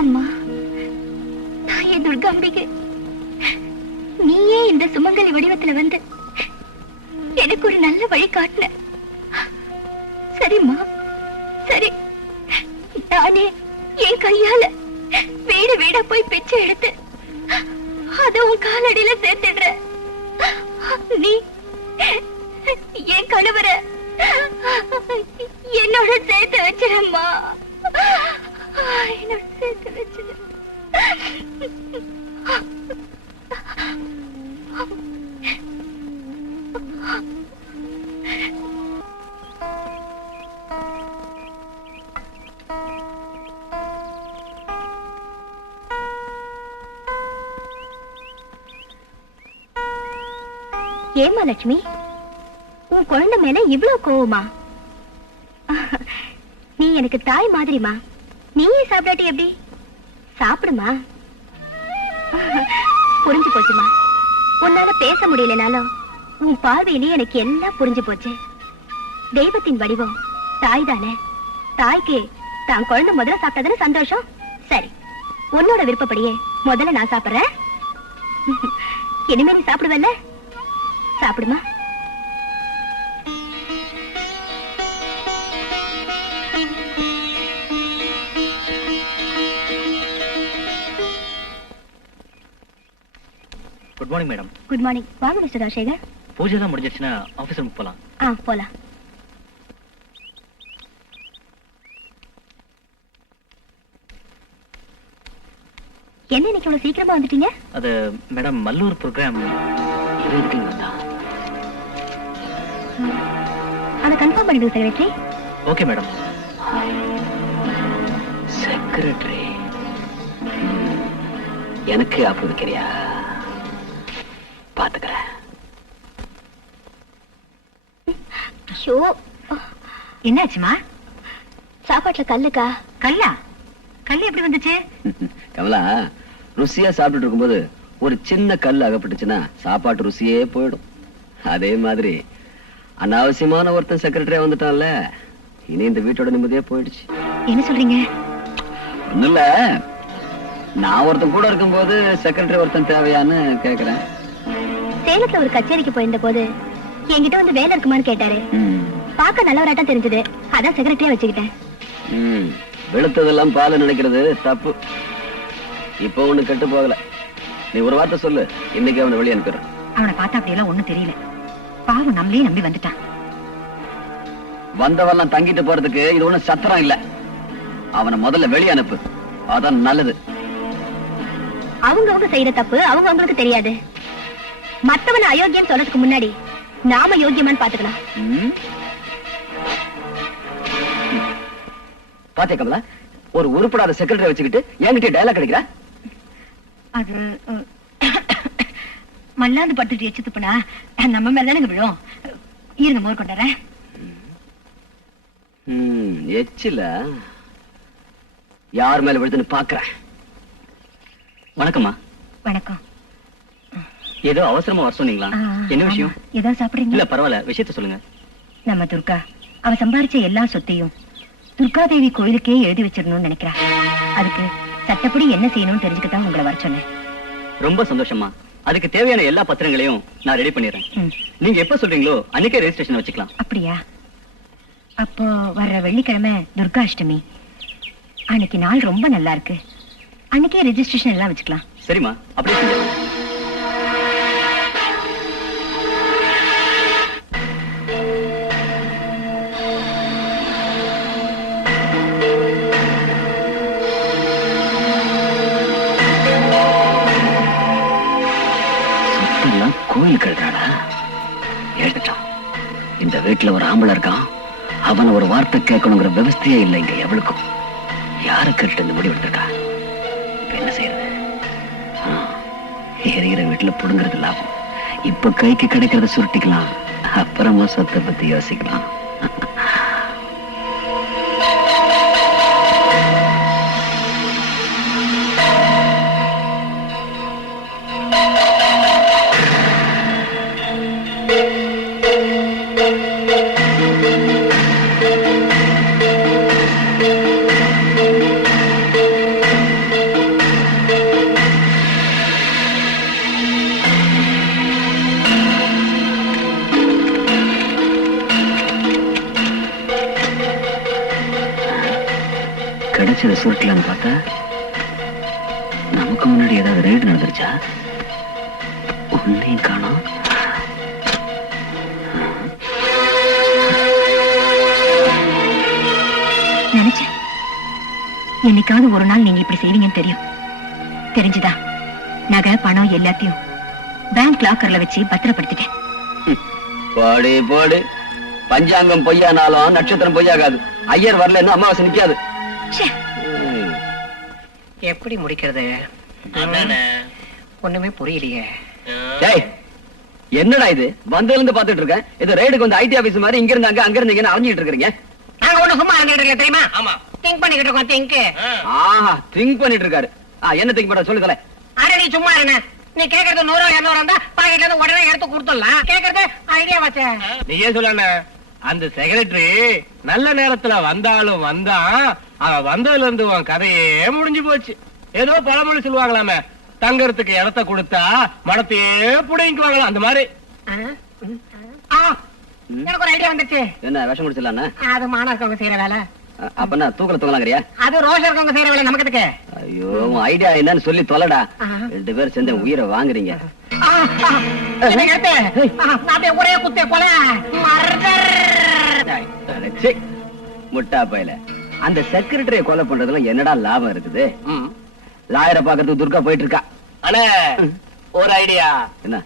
அம்மா, தாயே துர்காம்பிகை, நீயே இந்த சுமங்கலி வடிவத்துல வந்து எனக்கு ஒரு நல்ல வழி காட்டின. சரிம்மா, சரி. நானே என் கையால வீடு வீடா போய் பிச்சை எடுத்து அத உன் காலடியில சேர்த்துடுற. நீ என் கணவரை என்னோட சேர்த்து வச்சிடம்மா, என்னோட சேர்த்து வச்சிட. ஏமா லட்சுமி, உன் குழந்தை மேல இவ்வளவு கோவமா? நீ எனக்கு தாய் மாதிரிமா, நீயே சாப்பிடாட்டி எப்படி? சாப்பிடுமா. புரிஞ்சு போச்சுமா. உன்னால பேச முடியலனாலும் உன் பார்வையிலே எனக்கு எல்லாம் புரிஞ்சு போச்சு. தெய்வத்தின் வடிவம் தாய் தானே. தாய்க்கு தான் குழந்தை முதல்ல சாப்பிட்டதுன்னு சந்தோஷம். சரி, உன்னோட விருப்பப்படியே முதல்ல நான் சாப்பிடுறேன். இனிமே நீ சாப்பிடுவல்ல? சாப்பிடுமா. Good morning madam. Good morning. வாங்க மிஸ்டர் ராஜசேகர். பூஜை எல்லாம் முடிஞ்சிருச்சுன்னா ஆபீஸ் ரூமுக்கு போலாம். போலாம். என்ன இன்னைக்கு இவ்வளவு சீக்கிரமா வந்துட்டீங்க? அது மேடம் மல்லூர் ப்ரோக்ராம் அதை கன்ஃபார்ம் பண்ணிடுங்க செக்ரட்டரி. Okay madam. செக்ரட்டரி எனக்கு ஆப்பு வைக்கிறியா? பாத்துக்கிறேன். ஐயோ, என்னாச்சுமா? சாப்பாட்டுல கல்லுக்கா? கல்லா? கல்லு எப்படி வந்துச்சு? கமலா, ருசியா சாப்பிட்டு இருக்கும்போது ஒரு சின்ன கல் அகப்பட்டுச்சுன்னா சாப்பாட்டு ருசியே போயிடும். அதே மாதிரி அனாவசியமான ஒருத்தன் செக்ரட்டரியா வந்துட்டான்ல, இனி இந்த வீட்டோட நிம்மதியே போயிடுச்சு. என்ன சொல்றீங்க? ஒண்ணும் இல்ல, நான் ஒருத்தன் கூட இருக்கும்போது செக்ரட்டரி ஒருத்தன் தேவையான்னு கேக்குறேன். சேலத்துல ஒரு கச்சேரிக்கு போயிருந்த போது என்கிட்ட வந்து வேலை இருக்குமான்னு கேட்டாரு. பார்க்க நல்லவராட்டம் தெரிஞ்சது, அதான் செக்ரட்டரியா வச்சுக்கிட்டேன். வெளுத்ததெல்லாம் பால் நினைக்கிறது தப்பு. இப்போ ஒண்ணு கெட்டு போகல. நீ ஒரு வார்த்தை சொல்லு, இன்னைக்கு அவனை வெளியே அனுப்பிடுறேன். அவனை பார்த்தா அப்படியெல்லாம் ஒண்ணும் தெரியல. பாவம் நம்மளே நம்பி வந்துட்டான். வந்தவெல்லாம் தங்கிட்டு போறதுக்கு இது ஒண்ணும் சத்திரம் இல்ல. அவனை முதல்ல வெளியே அனுப்பு, அதான் நல்லது. அவங்க செய்யற தப்பு அவங்க அவங்களுக்கு தெரியாது. மத்தவன அயோக்கியம் சொல்றதுக்கு முன்னாடி நாம யோக்கியமான்னு பாத்துக்கலாம். பாத்தே கமலா, ஒரு உருப்படாத செக்ரட்டரி வச்சுக்கிட்டு என்கிட்ட டயலாக் கிடைக்கிறா? அது மல்லாந்து படுத்துட்டு எச்சு துப்புனா நம்ம மேல தானே விழும். இருங்க, மோர் கொண்டாரேன். எச்சில யார் மேல விழுதுன்னு பாக்குறேன். வணக்கம்மா. வணக்கம். ஏதோ அவசரமா வர சொன்னீங்களா? என்ன விஷயம்? ஏதாவது சாப்பிடுறீங்க? இல்ல பரவாயில்ல, விஷயத்த சொல்லுங்க. நம்ம துர்கா அவ சம்பாரிச்ச எல்லா சொத்தையும் துர்கா தேவி கோயிலுக்கே எழுதி வச்சிடணும்னு நினைக்கிறா. அதுக்கு சட்டப்படி என்ன செய்யணும்னு தெரிஞ்சுக்கத்தான் உங்களை வர சொன்னேன். ரொம்ப சந்தோஷமா. அதுக்கு தேவையான எல்லா பத்திரங்களையும் நான் ரெடி பண்ணிடுறேன். நீங்க எப்ப சொல்றீங்களோ அன்னைக்கே ரெஜிஸ்ட்ரேஷன் வச்சுக்கலாம். அப்படியா? அப்போ வர்ற வெள்ளிக்கிழமை துர்காஷ்டமி. அன்னைக்கு நாள் ரொம்ப நல்லா இருக்கு. அன்னைக்கே ரெஜிஸ்ட்ரேஷன் எல்லாம் வச்சுக்கலாம். சரிம்மா, அப்படியே செஞ்சிடலாம். கோயில் கழுறாடா எழுதிட்டான். இந்த வீட்டுல ஒரு ஆம்பளை இருக்கான், அவன் ஒரு வார்த்தை கேட்கணுங்கிற விவஸ்தையே இல்லை இங்க எவளுக்கும். யாரு கேட்டு இந்த முடிவு எடுத்திருக்கா? இப்ப என்ன செய்யறது? எரிகிற வீட்டுல புடுங்கிறது லாபம். இப்ப கைக்கு கிடைக்கிறத சுருட்டிக்கலாம், அப்புறமா சொத்தை பத்தி யோசிக்கலாம். கிடைச்சதை சுருட்டலான்னு பார்த்தா நமக்கு முன்னாடி ஏதாவது ரைடு நடந்துருச்சா? ஒன்னையும் காணோம். நினைச்சேன் என்னைக்காவது ஒரு நாள் நீங்க இப்படி செய்வீங்கன்னு தெரியும். தெரிஞ்சுதா நகை பணம் எல்லாத்தையும் பேங்க் லாக்கர்ல வச்சு பத்திரப்படுத்திட்டேன். பாடு பாடு, பஞ்சாங்கம் பொய்யானாலும் நட்சத்திரம் பொய்யாகாது. ஐயர் வரலன்னு அமாவாசை நிக்காது. எப்படி முடிக்கிறது? ஒண்ணுமே புரியலையே. என்னடா இது வந்ததுல இருந்து பாத்துட்டு இருக்கேன். இது ரைடுக்கு வந்து ஐடி ஆபீஸ் மாதிரி இங்க இருந்து அங்க இருந்து இங்க அலைஞ்சிட்டு இருக்கீங்க. நாங்க ஒண்ணு சும்மா இருந்துட்டு இருக்கல தெரியுமா? ஆமா, திங்க் பண்ணிட்டு இருக்கோம். திங்க். திங்க் பண்ணிட்டு இருக்காரு. என்ன திங்க் பண்ற சொல்லு தல. அட நீ சும்மா இருங்க. நீ கேக்குறது 100 200 இருந்தா பாக்கெட்ல இருந்து உடனே எடுத்து கொடுத்துடலாம். கேக்குறது ஐடியா வச்சே. நீயே சொல்லல. அந்த செக்ரட்டரி நல்ல நேரத்துல வந்தாலும் வந்தா அவன் வந்ததுல இருந்து உன் கதையே முடிஞ்சு போச்சு. ஏதோ பழமொழி சொல்லுவாங்களாமே, தங்கறதுக்கு இடத்த கொடுத்தா மடத்தையே புடிங்குவாங்களாம். அந்த மாதிரி எனக்கு ஒரு ஐடியா வந்துச்சு. என்ன விஷம் முடிச்சிடலாம்? அது மானா இருக்கவங்க செய்யற வேலை. அப்ப தூக்கல தூங்கலாங்கறியா? அது ரோஷா இருக்கவங்க செய்யற வேலை. நமக்கு எதுக்கு? ஐயோ, உன் ஐடியா என்னன்னு சொல்லி தொலைடா. 2 பேரும் சேர்ந்து உயிரை வாங்குறீங்க. ஒரே குத்தே போல முட்டா பையல. அந்த செக்ரட்டரிய கொலை பண்றதுல என்னடா லாபம் இருக்குது? லாயரை பாக்குறதுக்கு துர்கா போயிட்டு இருக்கா. அண்ணே ஒரு ஐடியா. என்ன?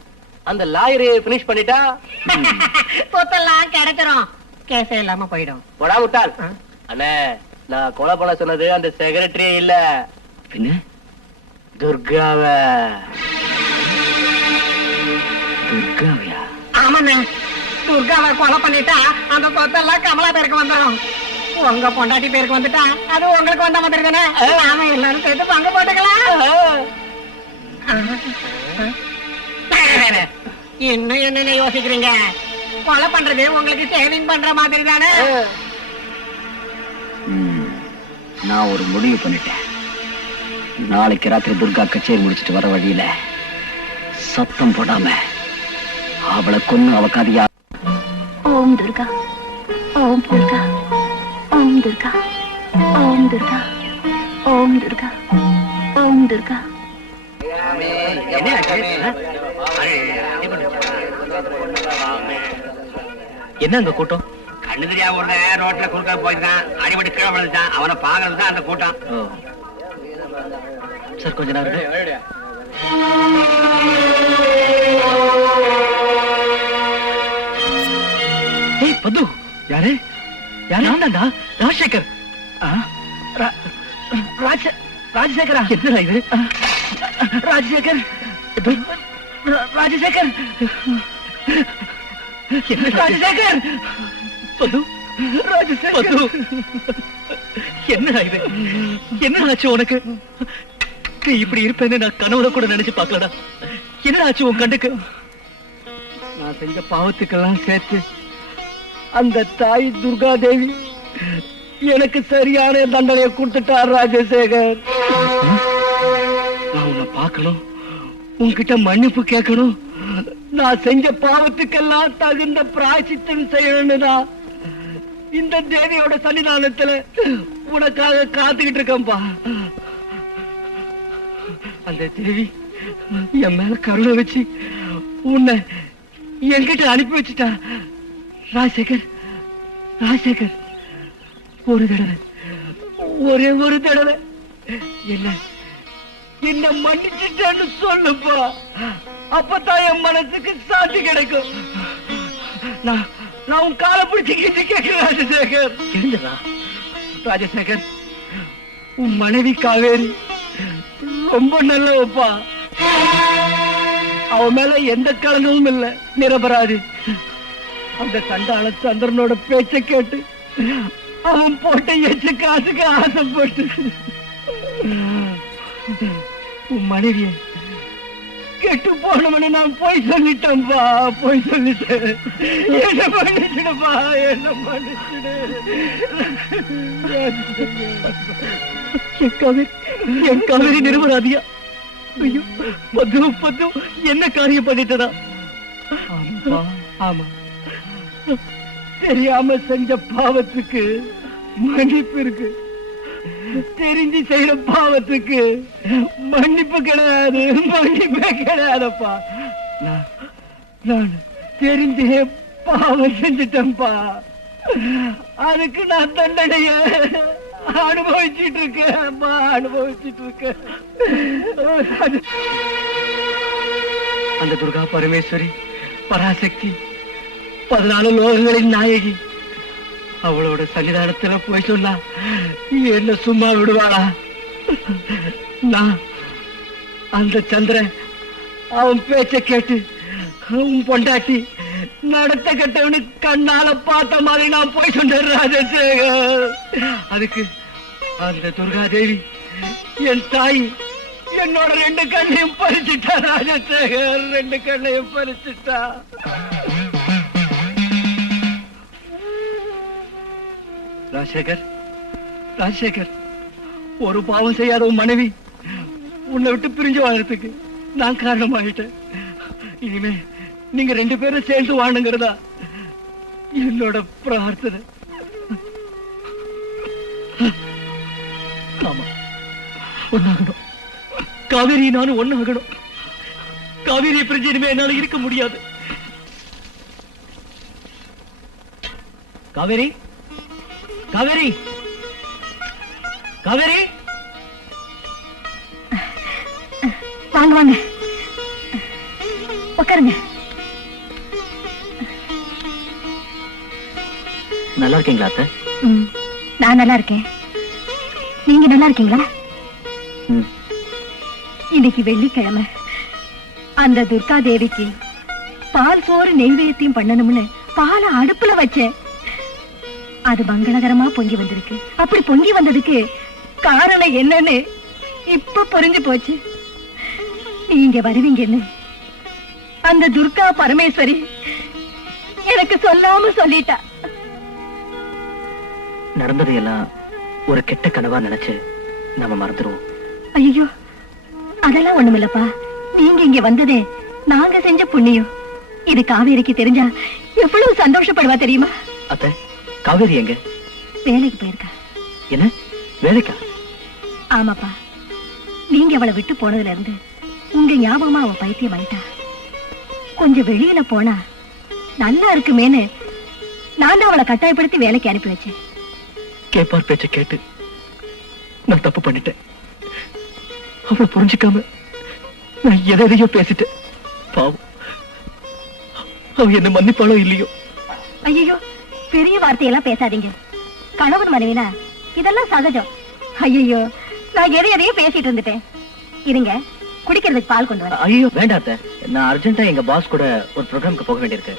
அந்த லாயரு பினிஷ் பண்ணிட்டா சொத்தெல்லாம் கிடைச்சிரும். கேஸே இல்லாம போயிடும். போடா முட்டாள். அண்ணே நான் கொலை பண்ண சொன்னது அந்த செக்ரட்டரியே இல்ல, பின்ன துர்காவ. துர்காவையா? ஆமாண்ணே, துர்காவை கொலை பண்ணிட்டா அந்த சொத்தெல்லாம் கமலா பேருக்கு வந்துடும். உங்க பொண்டாட்டி பேருக்கு வந்துட்டா அது உங்களுக்கு வந்த மாதிரி தானே. நாம எல்லாரும் சேர்த்து பங்கு போட்டுக்கலாம். இன்னும் என்ன யோசிக்கிறீங்க? கொலை பண்றது உங்களுக்கு சேவிங் பண்ற மாதிரி தானே. நான் ஒரு முடிவு பண்ணிட்டேன். நாளைக்கு ராத்திரி துர்கா கச்சேரி முடிச்சிட்டு வர வழியில சத்தம் போடாம அவளை கொன்னு அவ கதையா. ஓம் துர்கா, ஓம் துர்கா, ஓம் துர்கா, ஓம் துர்கா, ஓம் துர்கா, ஓம் துர்கா. என்ன அங்க கூட்டம்? கண்ணு தெரியாம ஒரு ரோட்ல குறுக்க போயிருக்கான். அடிபட்டு கீழே விழுந்துட்டான். அவனை பாக்குறது தான் அந்த கூட்டம். சார் கொஞ்ச நேரம். ஏய் பத்து. யாரு? யாருடா? ராஜசேகர். ராஜசேகரா? என்னடா இது? ராஜசேகர், ராஜசேகர், ராஜசேகர், பத்து. ராஜசேகர். என்னடா இது? என்ன ஆச்சு உனக்கு? நீ இப்படி இருப்பேன்னு நான் கனவுல கூட நினைச்சு பார்க்கலடா. என்ன ஆச்சு உன் கண்ணுக்கு? நான் செஞ்ச பாவத்துக்கெல்லாம் சேர்த்து அந்த தாய் துர்கா தேவி எனக்கு சரியான தண்டனையை கொடுத்துட்டார் ராஜசேகர். நான் உன்னை பார்க்கணும், உன்கிட்ட மன்னிப்பு கேட்கணும், நான் செஞ்ச பாவத்துக்கெல்லாம் தகுந்த பிராயச்சித்தம் செய்யணும்னுதான் இந்த தேவியோட சன்னிதானத்துல உனக்காக காத்துக்கிட்டு இருக்கேன்பா. அந்த தேவி என் மேல கருணை வச்சு உன்னை என்கிட்ட அனுப்பி வச்சுட்டா. ராஜசேகர், ராஜசேகர், ஒரு தடவை, ஒரே ஒரு தடவை என்ன மன்னிச்சுட்டேன்னு சொல்லுப்பா. அப்பதான் என் மனசுக்கு சாந்தி கிடைக்கும். நான் உன் காலை பிடிச்சு கிட்டு கேட்கிறேன் ராஜசேகர். எழுந்துடா. ராஜசேகர், உன் மனைவி காவேரி ரொம்ப நல்லவப்பா. அவ மேல எந்த களங்கமும் இல்ல, நிரபராதி. அந்த சண்டாள சந்திரனோட பேச்ச கேட்டு அவன் போட்ட எச்ச காசுக்கு ஆசைப்பட்டு உன் மனைவிய கெட்டு போனவனு நான் போய் சொல்லிட்டேன்பா, போய் சொல்லிட்டேன். என்ன பண்ணிச்சுடுப்பா, என்ன பண்ணிச்சுடு. என் காவேரி நிரபராதியா? ஐயோ பத்து பத்து, என்ன காரியம் பண்ணிட்டதா? ஆமா, தெரியாம செஞ்ச பாவத்துக்கு மன்னிப்பு இருக்கு, தெரிஞ்சு செய்யற பாவத்துக்கு மன்னிப்பு கிடையாது, மன்னிப்பே கிடையாதப்பா. நான் தெரிஞ்சே பாவம் செஞ்சிட்டேன்பா. அதுக்கு நான் தண்டனைய அனுபவிச்சுட்டு இருக்கேன், அனுபவிச்சுட்டு இருக்கேன். அந்த துர்கா பரமேஸ்வரி, பராசக்தி, 14 லோகங்களின் நாயகி, அவளோட சன்னிதானத்துல போய் சொன்னா என்ன சும்மா விடுவாளா? நான் அந்த சந்திரன் அவன் பேச்ச கேட்டு உன் பொண்டாட்டி நடத்த கட்டவனு கண்ணால பார்த்த மாதிரி நான் போய் சொன்னேன் ராஜசேகர். அதுக்கு அந்த துர்காதேவி என் தாய் என்னோட 2 கண்ணையும் பறிச்சுட்டா ராஜசேகர், 2 கண்ணையும் பறிச்சுட்டா. ராஜசேகர், ராஜசேகர், ஒரு பாவம் செய்யாத உன் மனைவி உன்னை விட்டு பிரிஞ்சு வாழறதுக்கு நான் காரணமாயிட்டேன். இனிமே நீங்க 2 பேரும் சேர்ந்து வாழுங்கிறதா என்னோட பிரார்த்தனை. ஆமா, ஒன்னாகணும். காவேரி நானும் ஒன்னாகணும். காவேரியை பிரிஞ்சு இனிமே என்னால இருக்க முடியாது. காவேரி, காவேரி, காவேரி, வாங்க வாங்க, உட்காருங்க. நல்லா இருக்கீங்களா அத்தை? நான் நல்லா இருக்கேன். நீங்க நல்லா இருக்கீங்களா? இன்னைக்கு வெள்ளிக்கிழமை. அந்த துர்கா தேவிக்கு பால் சோறு நெய்வேத்தியம் பண்ணணும்னு பாலை அடுப்புல வச்சேன். அது மங்களகரமா பொங்கி வந்திருக்கு. அப்படி பொங்கி வந்ததுக்கு காரணம் என்னன்னு இப்ப புரிஞ்சு போச்சு. நீங்க வருவீங்கன்னு அந்த துர்கா பரமேஸ்வரி எனக்கு சொல்லாம சொல்லிட்டா. நடந்ததையெல்லாம் ஒரு கெட்ட கனவா நினைச்சு நாம மறந்துடுவோம். ஐயோ, அதெல்லாம் ஒண்ணுமில்லப்பா. நீங்க இங்க வந்ததே நாங்க செஞ்ச புண்ணியம். இது காவேரிக்கு தெரிஞ்சா எவ்வளவு சந்தோஷப்படுவா தெரியுமா? அத்தை, காவேரி எங்க? வேலைக்கு போயிருக்கா. என்ன வேலைக்கா? ஆமாப்பா, நீங்க அவளை விட்டு போனதுல இருந்து உங்க ஞாபகமா அவ பைத்தியம் ஆயிட்டா. கொஞ்சம் வெளியில போனா நல்லா இருக்குமேன்னு நான் தான் அவளை கட்டாயப்படுத்தி வேலைக்கு அனுப்பி வச்சேன். கேப்பார் பேச்ச கேட்டு நான் தப்பு பண்ணிட்டேன். அவளை புரிஞ்சுக்காம நான் எதையோ பேசிட்டேன். பாவம், அவ என்ன மன்னிப்பாளோ இல்லையோ. ஐயோ, பெரிய வார்த்தையெல்லாம் பேசாதீங்க. கணவன் மனைவினா இதெல்லாம் சகஜம். ஐயோ, நான் எதையோ பேசிட்டு இருந்துட்டேன். இருங்க, குடிக்கிறதுக்கு பால் கொண்டு வரேன். ஐயோ வேண்டாம் அத்தை, நான் அர்ஜென்ட்டா எங்க பாஸ் கூட ஒரு ப்ரோக்ராமுக்கு போக வேண்டியிருக்கு.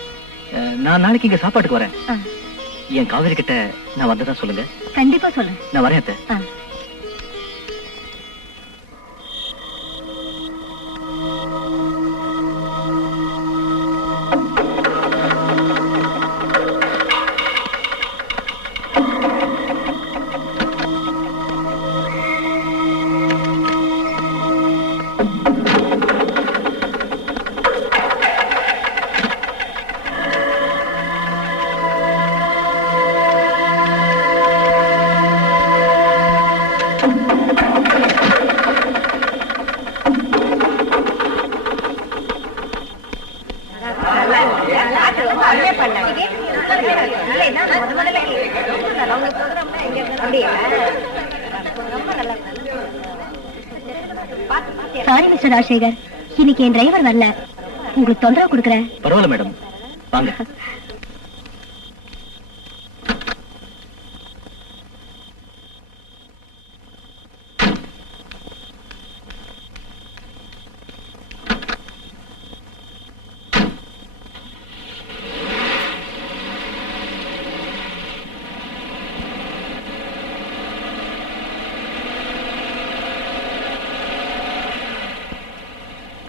நான் நாளைக்கு இங்க சாப்பாட்டுக்கு வரேன். என் காவேரி கிட்ட நான் வந்ததா சொல்லுங்க. கண்டிப்பா சொல்லு. நான் வரேன் அத்தை. சாரி மிஸ்டர் ராஜசேகர், இன்னைக்கு என் டிரைவர் வரல. உங்களுக்கு தொந்தரவு கொடுக்குறேன். பரவாயில்ல மேடம், வாங்க.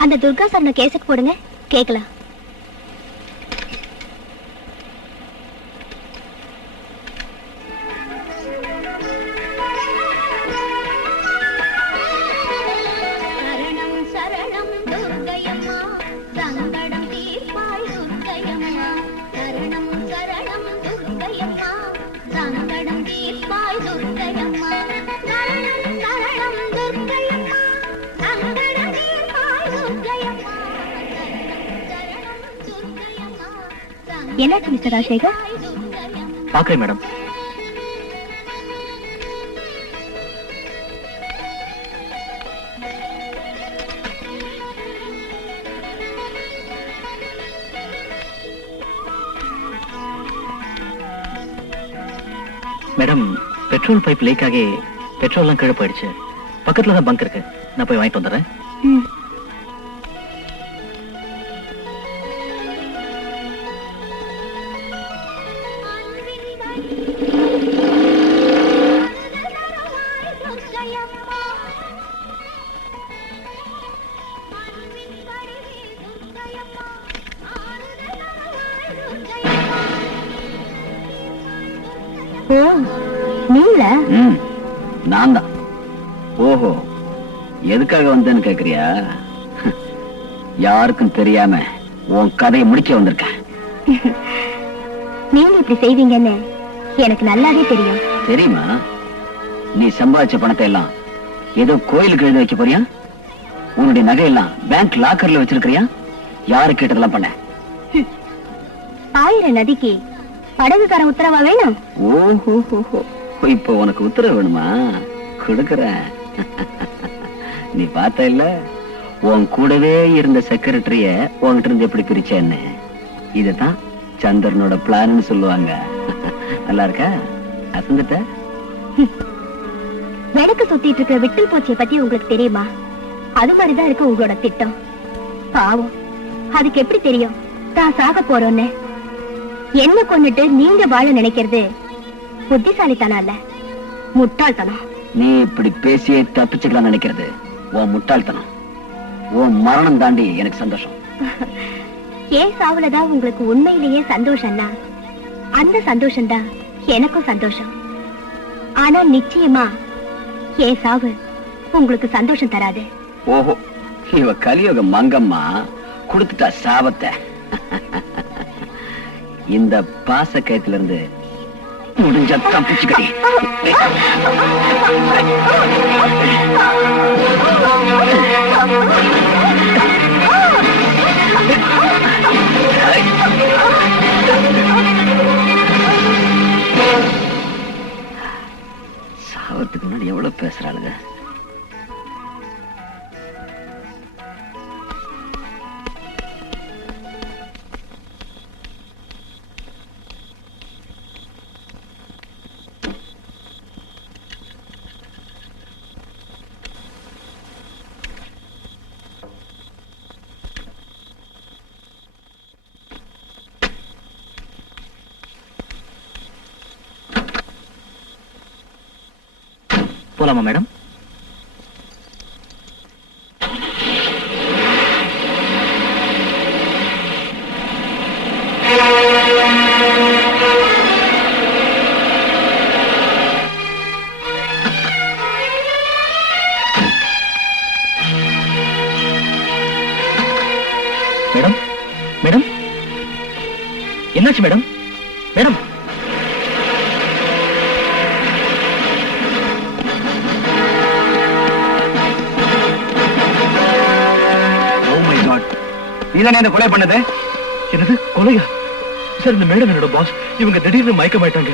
அந்த துர்கா சொன்ன கேசட் போடுங்க, கேக்கலாம். சரணம் சரணம் துர்க்கையம்மா, சங்கடம் தீர்ப்பாய் துர்க்கையம்மா. சரணம் சரணம் துர்க்கையம்மா, சங்கடம் தீர்ப்பாய் துர்க்கையம்மா. சரணம் சரணம் துர்க்கையம்மா, சங்கடம் தீர்ப்பாய் துர்க்கையம்மா. என்னாச்சு மிஸ்டர் ராஜசேகர்? பாக்குறேன் madam. Madam, petrol pipe leak ஆகி பெட்ரோல்லாம் கீழே போயிடுச்சு. பக்கத்துல தான் பங்க் இருக்கு, நான் போய் வாங்கிட்டு வந்துடுறேன். நீங்களா? நான் தான். ஓஹோ, எதுக்காக வந்தேன்னு கேக்குறியா? யாருக்கும் தெரியாம உன் கதையை முடிக்க வந்திருக்கேன். நீங்க இப்படி செய்வீங்கன்னு எனக்கு நல்லாவே தெரியும். தெரியுமா? நீ சம்பாதிச்ச பணத்தை எல்லாம் ஏதோ கோயிலுக்கு எழுதி வைக்க போறியா? உன்னுடைய நகையெல்லாம் பேங்க் லாக்கர்ல வச்சிருக்கிறியா? யாரு கேட்டதெல்லாம் பண்ண? 1000 நதிக்கு படகுக்காரன் உத்தரவா வேணும்? ஓஹோ, இப்ப உனக்கு உத்தரவு வேணுமா? கொடுக்கறேன். நீ பார்த்த இல்ல உன் கூடவே இருந்த செக்ரட்டரிய உன்கிட்ட இருந்து எப்படி பிரிச்சேன்னு? இதுதான் சந்திரனோட பிளான்னு சொல்லுவாங்க. நல்லா இருக்கா? அசந்துட்ட? விளக்கு சுத்திட்டு இருக்க விட்டில் பூச்சியை பத்தி உங்களுக்கு தெரியுமா? அது மாதிரிதான் இருக்கு உங்களோட திட்டம். பாவம், அதுக்கு எப்படி தெரியும் தான் சாக போறோன்னு? என்ன கொண்டுட்டு நீங்க வாழ நினைக்கிறது புத்திசாலித்தனம் அல்ல, முட்டாள்தனம். நீ இப்படி பேசியே தப்பிச்சுக்கலாம் நினைக்கிறது உன் முட்டாள்தனம். உன் மரணம் தாண்டி எனக்கு சந்தோஷம். ஏன் சாவுலதான் உங்களுக்கு உண்மையிலேயே சந்தோஷம்னா அந்த சந்தோஷம் தான் எனக்கும் சந்தோஷம். ஆனா நிச்சயமா ஏன் சாவு உங்களுக்கு சந்தோஷம் தராது. ஓஹோ, இவ கலியுக மங்கம்மா கொடுத்துட்டா சாபத்தை. இந்த பாச கயத்துல இருந்து முடிஞ்ச தப்பிச்சுக்கடி. சாவத்துக்கு முன்னாடி எவ்வளவு பேசுறாளுங்க. போலாமா மேடம்? மேடம், மேடம், என்னாச்சு மேடம்? மேடம், நீதானே இந்த கொலை பண்ணது? என்னது கொலையா? சார், இந்த மேடம் என்னோட பாஸ். இவங்க திடீர்னு மயக்கமாயிட்டாங்க.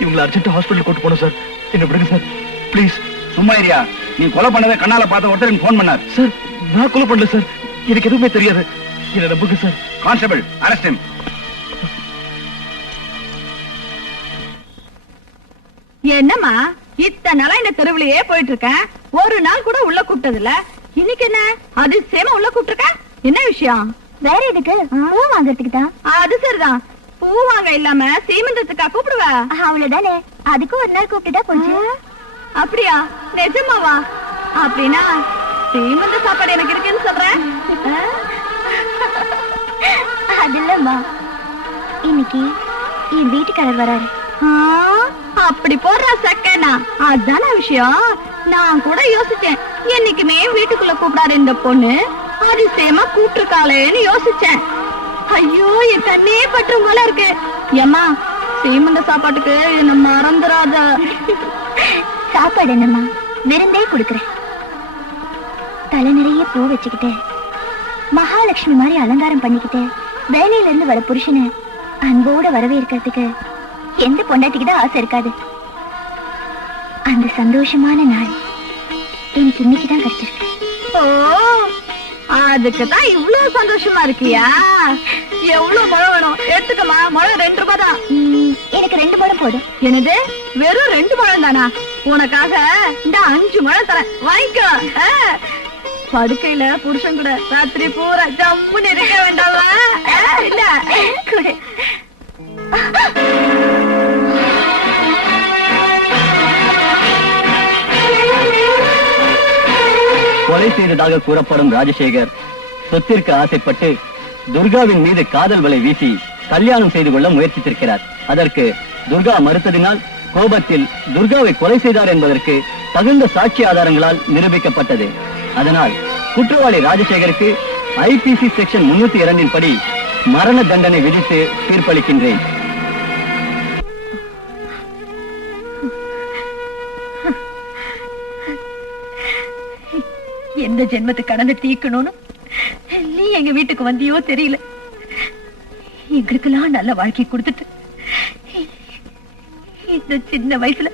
இவங்களை அர்ஜென்ட் ஹாஸ்பிட்டல் கூட்டு போனோம் சார். என்ன விடுங்க சார், ப்ளீஸ். சும்மா இரியா. நீ கொலை பண்ணதை கண்ணால பார்த்த ஒருத்தர் எனக்கு போன் பண்ணார். சார், நான் கொலை பண்ணல சார். எனக்கு எதுவுமே தெரியாது. என்ன நம்புங்க சார். Constable, arrest him. என்னம்மா இத்தனை நாளா இந்த தெருவிலேயே போயிட்டு இருக்கேன், ஒரு நாள் கூட உள்ள கூப்பிட்டது இல்ல. இன்னைக்கு என்ன அதிசயமா உள்ள கூப்பிட்டுருக்க? என்ன விஷயம்? வேற எதுக்கு? பூ வாங்கறதுக்கு தான். அது சரிதான், பூ வாங்க இல்லாம சீமந்தத்துக்கா கூப்பிடுவ? அவ்வளவுதானே, அதுக்கு ஒரு நாள் கூப்பிட்டுட்டா போச்சு. அப்படியா? நிஜமாவா? அப்படின்னா சீமந்த சாப்பாடு எனக்கு இருக்குன்னு சொல்றேன். அது இல்லம்மா, இன்னைக்கு என் வீட்டுக்காரர் வராரு. அப்படி போடுறா சக்கனா, அதான விஷயம். நான் கூட யோசிச்சேன், என்னைக்குமே வீட்டுக்குள்ள கூப்பிடாரு இந்த பொண்ணு, அதிசயமா கூப்பிட்டுருக்காளேன்னு யோசிச்சேன். ஐயோ, என் கண்ணே பற்றும் போல இருக்கு. ஏம்மா, சீமந்த சாப்பாட்டுக்கு என்ன மறந்துடாத. சாப்பாடு என்னம்மா, விருந்தே கொடுக்கறேன். தலை நிறைய பூ வச்சுக்கிட்டு மகாலட்சுமி மாதிரி அலங்காரம் பண்ணிக்கிட்டு வேலையில இருந்து வர புருஷனை அன்போட வரவேற்கிறதுக்கு எந்த பொண்டாட்டிக்குதான் ஆசை இருக்காது? அந்த சந்தோஷமான நாள் எனக்கு இன்னைக்குதான் கிடைச்சிருக்கு. ஓ, அதுக்குதான் இவ்வளவு சந்தோஷமா இருக்கியா? எவ்வளவு பழம் வேணும்? எடுத்துக்கமா, மழை 2 ரூபாய் தான். எனக்கு 2 பழம் போதும். என்னது, வெறும் 2 பழம் தானா? உனக்காக இந்த 5 பழம் தரேன், வாங்கிக்கோ. படுக்கையில புருஷன் கூட ராத்திரி பூரா ஜம்முன்னு இருக்க வேண்டாமா? இல்ல கொடு. கொலை செய்ததாக கூறப்படும் ராஜசேகர் சொத்திற்கு ஆசைப்பட்டு துர்காவின் மீது காதல் வலை வீசி கல்யாணம் செய்து கொள்ள முயற்சித்திருக்கிறார். அதற்கு துர்கா மறுத்ததினால் கோபத்தில் துர்காவை கொலை செய்தார் என்பதற்கு தகுந்த சாட்சி ஆதாரங்களால் நிரூபிக்கப்பட்டது. அதனால் குற்றவாளி ராஜசேகருக்கு ஐபிசி செக்ஷன் 302 படி மரண தண்டனை விதித்து தீர்ப்பளிக்கின்றேன். எந்த ஜென்மத்து கடனை தீர்க்கணும்னு நீ எங்க வீட்டுக்கு வந்தியோ தெரியல. எங்களுக்கெல்லாம் நல்ல வாழ்க்கை கொடுத்துட்டு இந்த சின்ன வயசுல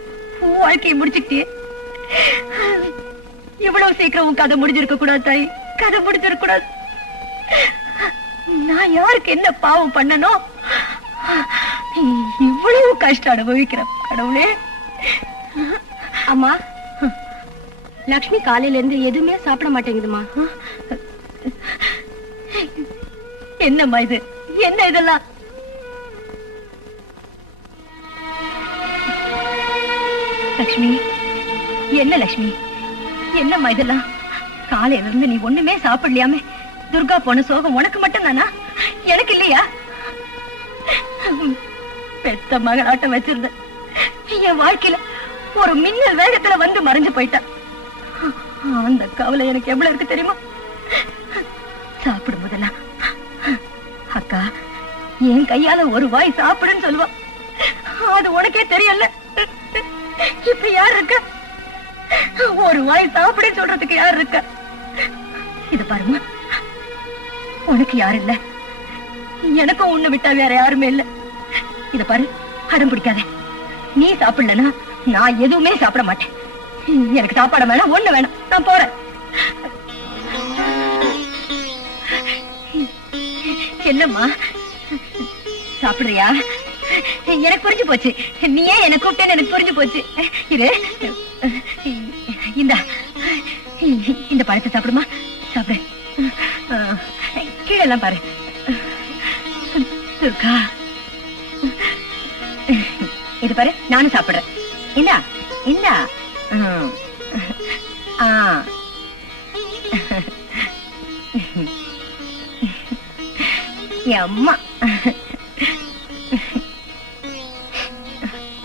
வாழ்க்கையை முடிச்சுக்கிட்டே. இவ்வளவு சீக்கிரம் உன் கதை முடிஞ்சிருக்க கூடாது தாய், கதை முடிஞ்சிருக்க கூடாது. நான் யாருக்கு என்ன பாவம் பண்ணனோ இவ்வளவு கஷ்டம் அனுபவிக்கிறேன் கடவுளே. அம்மா, லக்ஷ்மி காலையில இருந்து எதுவுமே சாப்பிட மாட்டேங்குதுமா. என்னம்மா இது, என்ன இதெல்லாம்? லக்ஷ்மி, என்ன லக்ஷ்மி, என்னம்மா இதெல்லாம்? காலையில இருந்து நீ ஒண்ணுமே சாப்பிடலையாமே. துர்கா போன சோகம் உனக்கு மட்டும் தானா, எனக்கு இல்லையா? பெத்த மகளாட்டம் வச்சிருந்த என் வாழ்க்கையில ஒரு மின்னல் வேகத்துல வந்து மறைஞ்சு போயிட்டா. அந்த கவலை எனக்கு எவ்வளவு இருக்கு தெரியுமா? சாப்பிடும் போதெல்லாம் அக்கா என் கையால ஒரு வாய் சாப்பிடுன்னு சொல்லுவா. அது உனக்கே தெரியல. இப்ப யார் இருக்க? ஒரு வாய் சாப்பிடுன்னு சொல்றதுக்கு யார் இருக்க? இத பாருமா, உனக்கு யாரு இல்ல, எனக்கும் உன்னை விட்டா வேற யாருமே இல்ல. இத பாரு, அடம் பிடிக்காத. நீ சாப்பிடலனா நான் எதுவுமே சாப்பிட மாட்டேன். எனக்கு சாப்பாடு வேணாம், ஒண்ணு வேணாம், நான் போறேன். என்னம்மா சாப்பிடுறியா? எனக்கு புரிஞ்சு போச்சு, நீ ஏன் என்ன கூப்பிட்டேன்னு எனக்கு புரிஞ்சு போச்சு. இரு, இந்த பழத்தை சாப்பிடுமா, சாப்பிடு. கீழே எல்லாம் பாரு. துர்கா, இது பாரு, நானும் சாப்பிடுறேன். இந்தா இந்தா. அம்மா,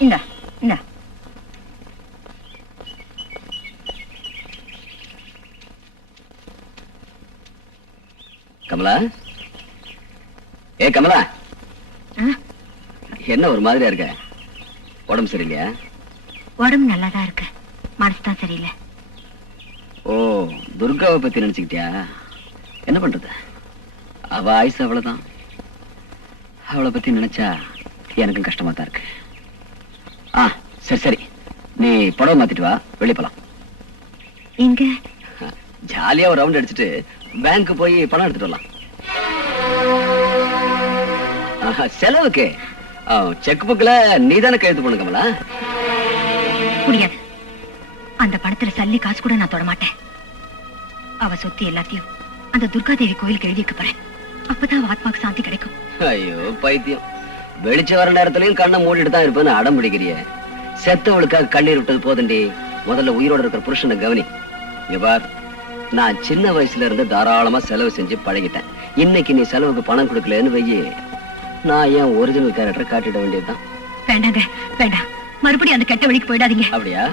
இந்தா இந்தா. கமலா, ஏ கமலா, என்ன ஒரு மாதிரியா இருக்க? உடம்பு சரியில்லையா? உடம்பு நல்லாதான் இருக்கு, மனசுதான் சரியில்லை. ஓ, துர்காவை பத்தி நினைச்சுக்கிட்டியா? என்ன பண்றது, அவ ஆயுசு அவ்வளவுதான். அவளை பத்தி நினைச்சா எனக்கும் கஷ்டமா தான் இருக்கு. சரி சரி, நீ புடவை மாத்திட்டு வா, வெளியே போலாம். எங்க? ஜாலியா ஒரு ரவுண்ட் அடிச்சுட்டு பேங்க் போய் பணம் எடுத்துட்டு வரலாம். செலவுக்கு செக் புக்ல நீதானே கையெழுத்து போடணும் கமலா. முடியாது, அந்த பணத்துல சல்லி காசு கூட நான் தொட மாட்டேன். அவ சொத்து எல்லாத்தையும் அந்த துர்காதேவி கோயிலுக்கு எழுதி வைக்க போறேன். அப்பதான் அவ ஆத்மாக்கு சாந்தி கிடைக்கும். ஐயோ பைத்தியம், வெளிச்ச வர நேரத்திலையும் கண்ணை மூடிட்டு தான் இருப்பேன்னு அடம் பிடிக்கிறிய. செத்தவளுக்காக கண்ணீர் விட்டது போதண்டி, முதல்ல உயிரோட இருக்கிற புருஷனை கவனி. இங்க பார், நான் சின்ன வயசுல இருந்து தாராளமா செலவு செஞ்சு பழகிட்டேன். இன்னைக்கு நீ செலவுக்கு பணம் கொடுக்கலன்னு வையே, நான் ஏன் ஒரிஜினல் கேரக்டரை காட்டிட வேண்டியதுதான். வேண்டாங்க, வேண்டாம், மறுபடியும் அந்த கெட்ட வழிக்கு போயிடாதீங்க. அப்படியா?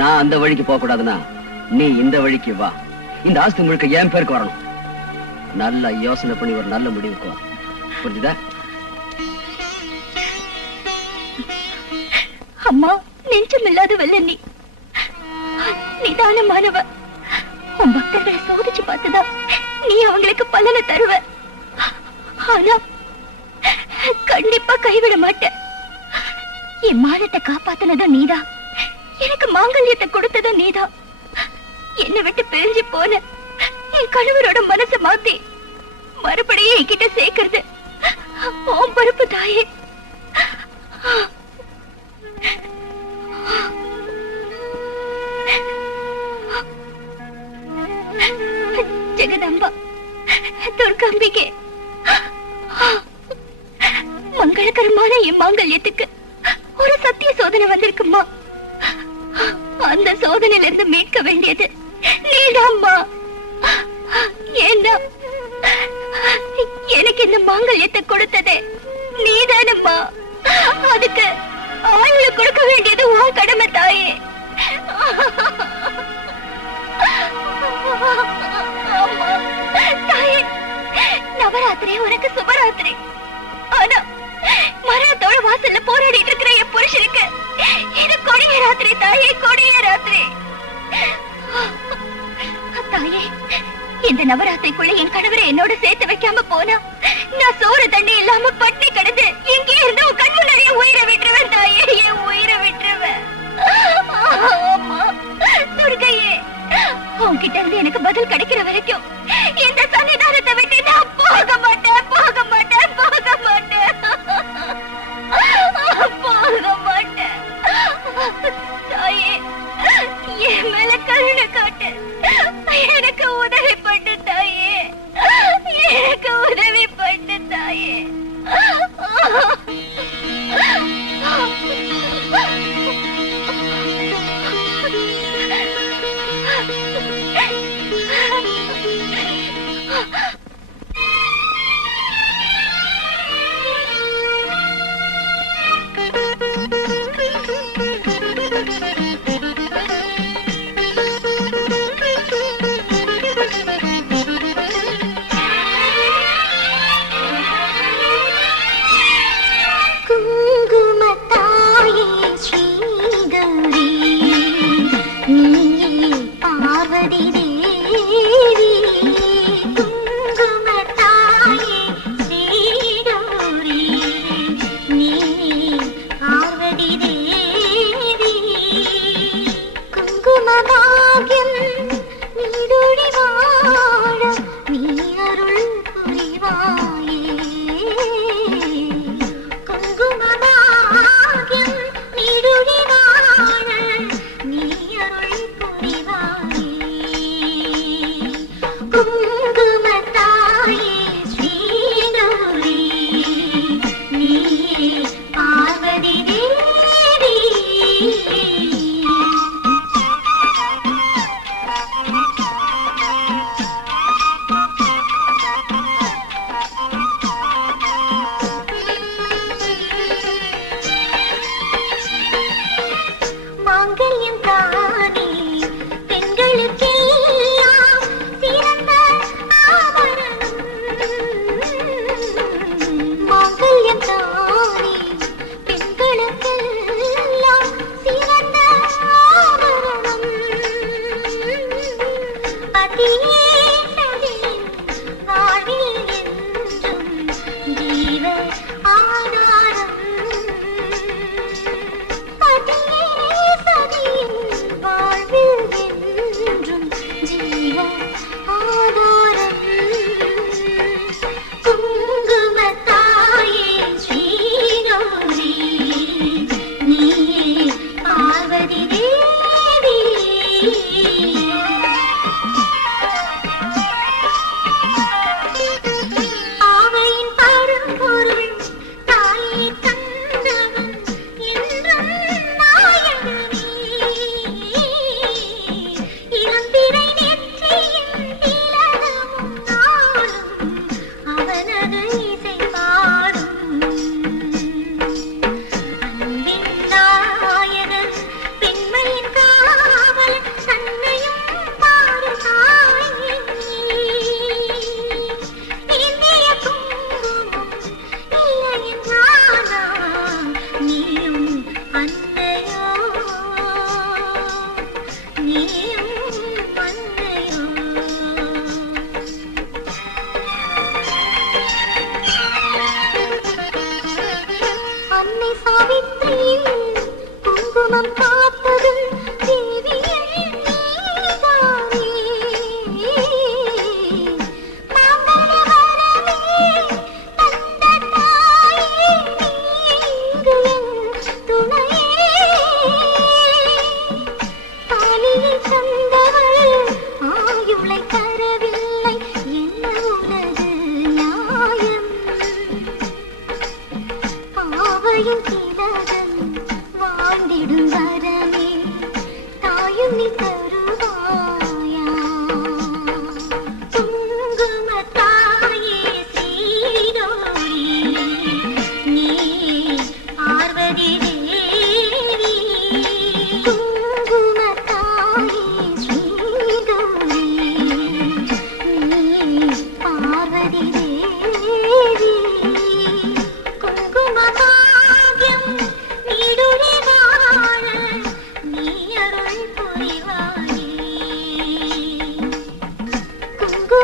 நான் அந்த வழிக்கு போக கூடாதுன்னா நீ இந்த வழிக்கு வா. இந்த ஆஸ்தி முழுக்க என் பேருக்கு வரணும். நல்ல யோசனை பண்ணி ஒரு நல்ல முடிவுக்கு வா, புரிஞ்சுதா? அம்மா, நெஞ்சமில்லாத வல்ல நீ நிதானமானவ. உன் பக்தர்களை சோதிச்சு பார்த்துதான் நீ அவங்களுக்கு பலனை தருவ. ஆனா கண்டிப்பா கைவிட மாட்டேன். என் மானத்தை காப்பாத்தினதும் நீதான், எனக்கு மாங்கல்யத்தை கொடுத்ததும் நீதான். என்னை விட்டு பிரிஞ்சு போன என் கணவரோட மனசை மாத்தி மறுபடியும் என்கிட்ட சேர்க்கிறது உன் பொறுப்பு தாயே. ஜெகதம்பா, துர்காம்பிகே, மங்களகரமான என் மாங்கல்யத்துக்கு ஒரு சத்திய சோதனை வந்திருக்குமா. அந்த சோதனையில இருந்து மீட்க வேண்டியது நீதாம்மா. ஏன்னா எனக்கு இந்த மாங்கல்யத்தை கொடுத்ததே நீதானம்மா. அதுக்கு ஆயுள கொடுக்க வேண்டிய நவராத்திரி உனக்கு சுபராத்திரி. ஆனா மரணத்தோட வாசல்ல போராடிட்டு இருக்கிற என் புருஷனுக்கு இது கொடிய ராத்திரி தாயே, கொடிய ராத்திரி. தாயே, இந்த நவராத்திரிக்குள்ள என் கணவரை என்னோட சேர்த்து வைக்காம போனா நான் சோறு தண்ணி இல்லாம பட்டி கிடந்து இங்கே இருந்து உன் கண் முன்னாடியே உயிரை விட்டுருவேன் தாயே, என் உயிரை விட்டுருவேன். துர்கையே, உன்கிட்ட இருந்து எனக்கு பதில் கிடைக்கிற வரைக்கும் இந்த சன்னிதானத்தை விட்டு நான் போக மாட்டேன், போக மாட்டேன், போக மாட்டேன், போக மாட்டேன். தாயே, என் மேல கருணை காட்டு, எனக்கு உதவி பண்ணு தாயே, எனக்கு உதவி பண்ணு தாயே.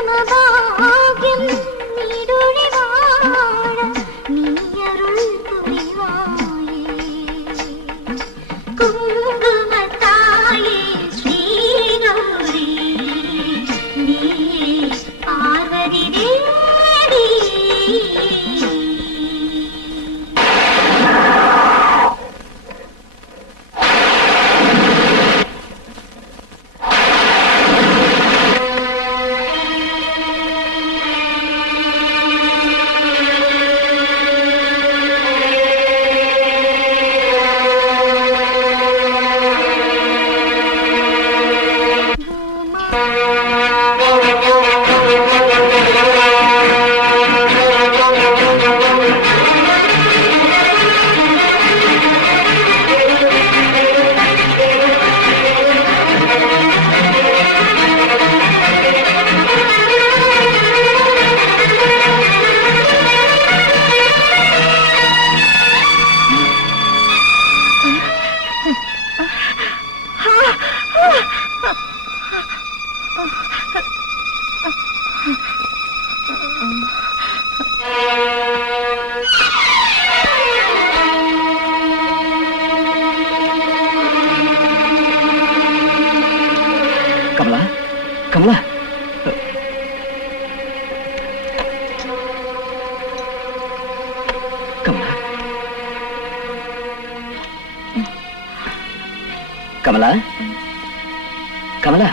பரமபாகியம் நீடொழி வாழ நீயருள் புரிவாயே குங்குமத்தாயே ஸ்ரீ கௌரி நீயே பார்வதி தேவி. கமலா, கமலா, கமலா, கமலா, கமலா.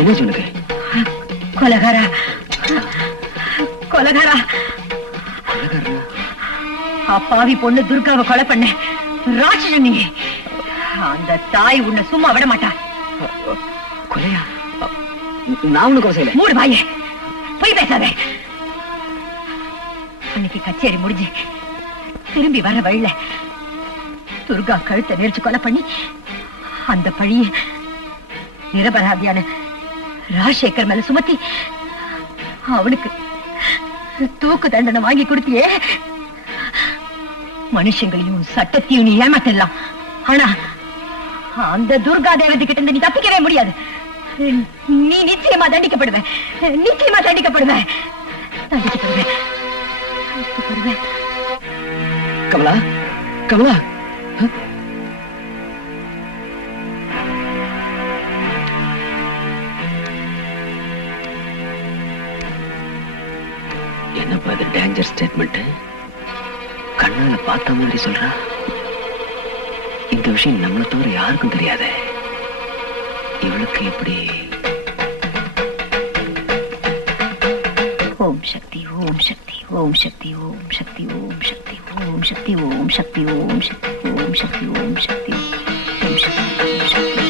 என்ன சொல்லுங்க? கொலகாரா, கொலகாரா, அப்பாவி பொண்ணு துர்காவை கொலை பண்ண ராட்சசன் நீ. அந்த தாய் உன்னை சும்மா விட மாட்டா. கொலையா? நான் ஒண்ணு கொலை செய்யல. மூடு வாயே, போய் பேசாதே. அன்னைக்கு கச்சேரி முடிஞ்சு திரும்பி வர வழியில துர்கா கழுத்தை நெரிச்சு கொலை பண்ணி அந்த பழிய நிரபராதியான ராஜசேகர் மேல சுமத்தி அவனுக்கு தூக்கு தண்டனை வாங்கி கொடுத்தியே. மனுஷங்களையும் சட்டத்தையும் நீ ஏமாத்தலாம். ஆனா அந்த துர்கா தேவதை கிட்ட இருந்து நீ தப்பிக்கவே முடியாது. நீ நிச்சயமா தண்டிக்கப்படுவ, நிச்சயமா தண்டிக்கப்படுவ, தண்டிக்கப்படுவ. கமலா, கமலா, என்னப்பா இது டேஞ்சர் ஸ்டேட்மெண்ட்? கண்ணால பார்த்த மாதிரி சொல்றா. இந்த விஷயம் நம்மளை தவிர யாருக்கும் தெரியாத. இவளுக்கு எப்படி? ஓம் சக்தி, ஓம் சக்தி, ஓம் சக்தி, ஓம் சக்தி, ஓம் சக்தி, ஓம் சக்தி, ஓம் சக்தி, ஓம் சக்தி, ஓம் சக்தி, ஓம் சக்தி, ஓம் சக்தி, ஓம் சக்தி.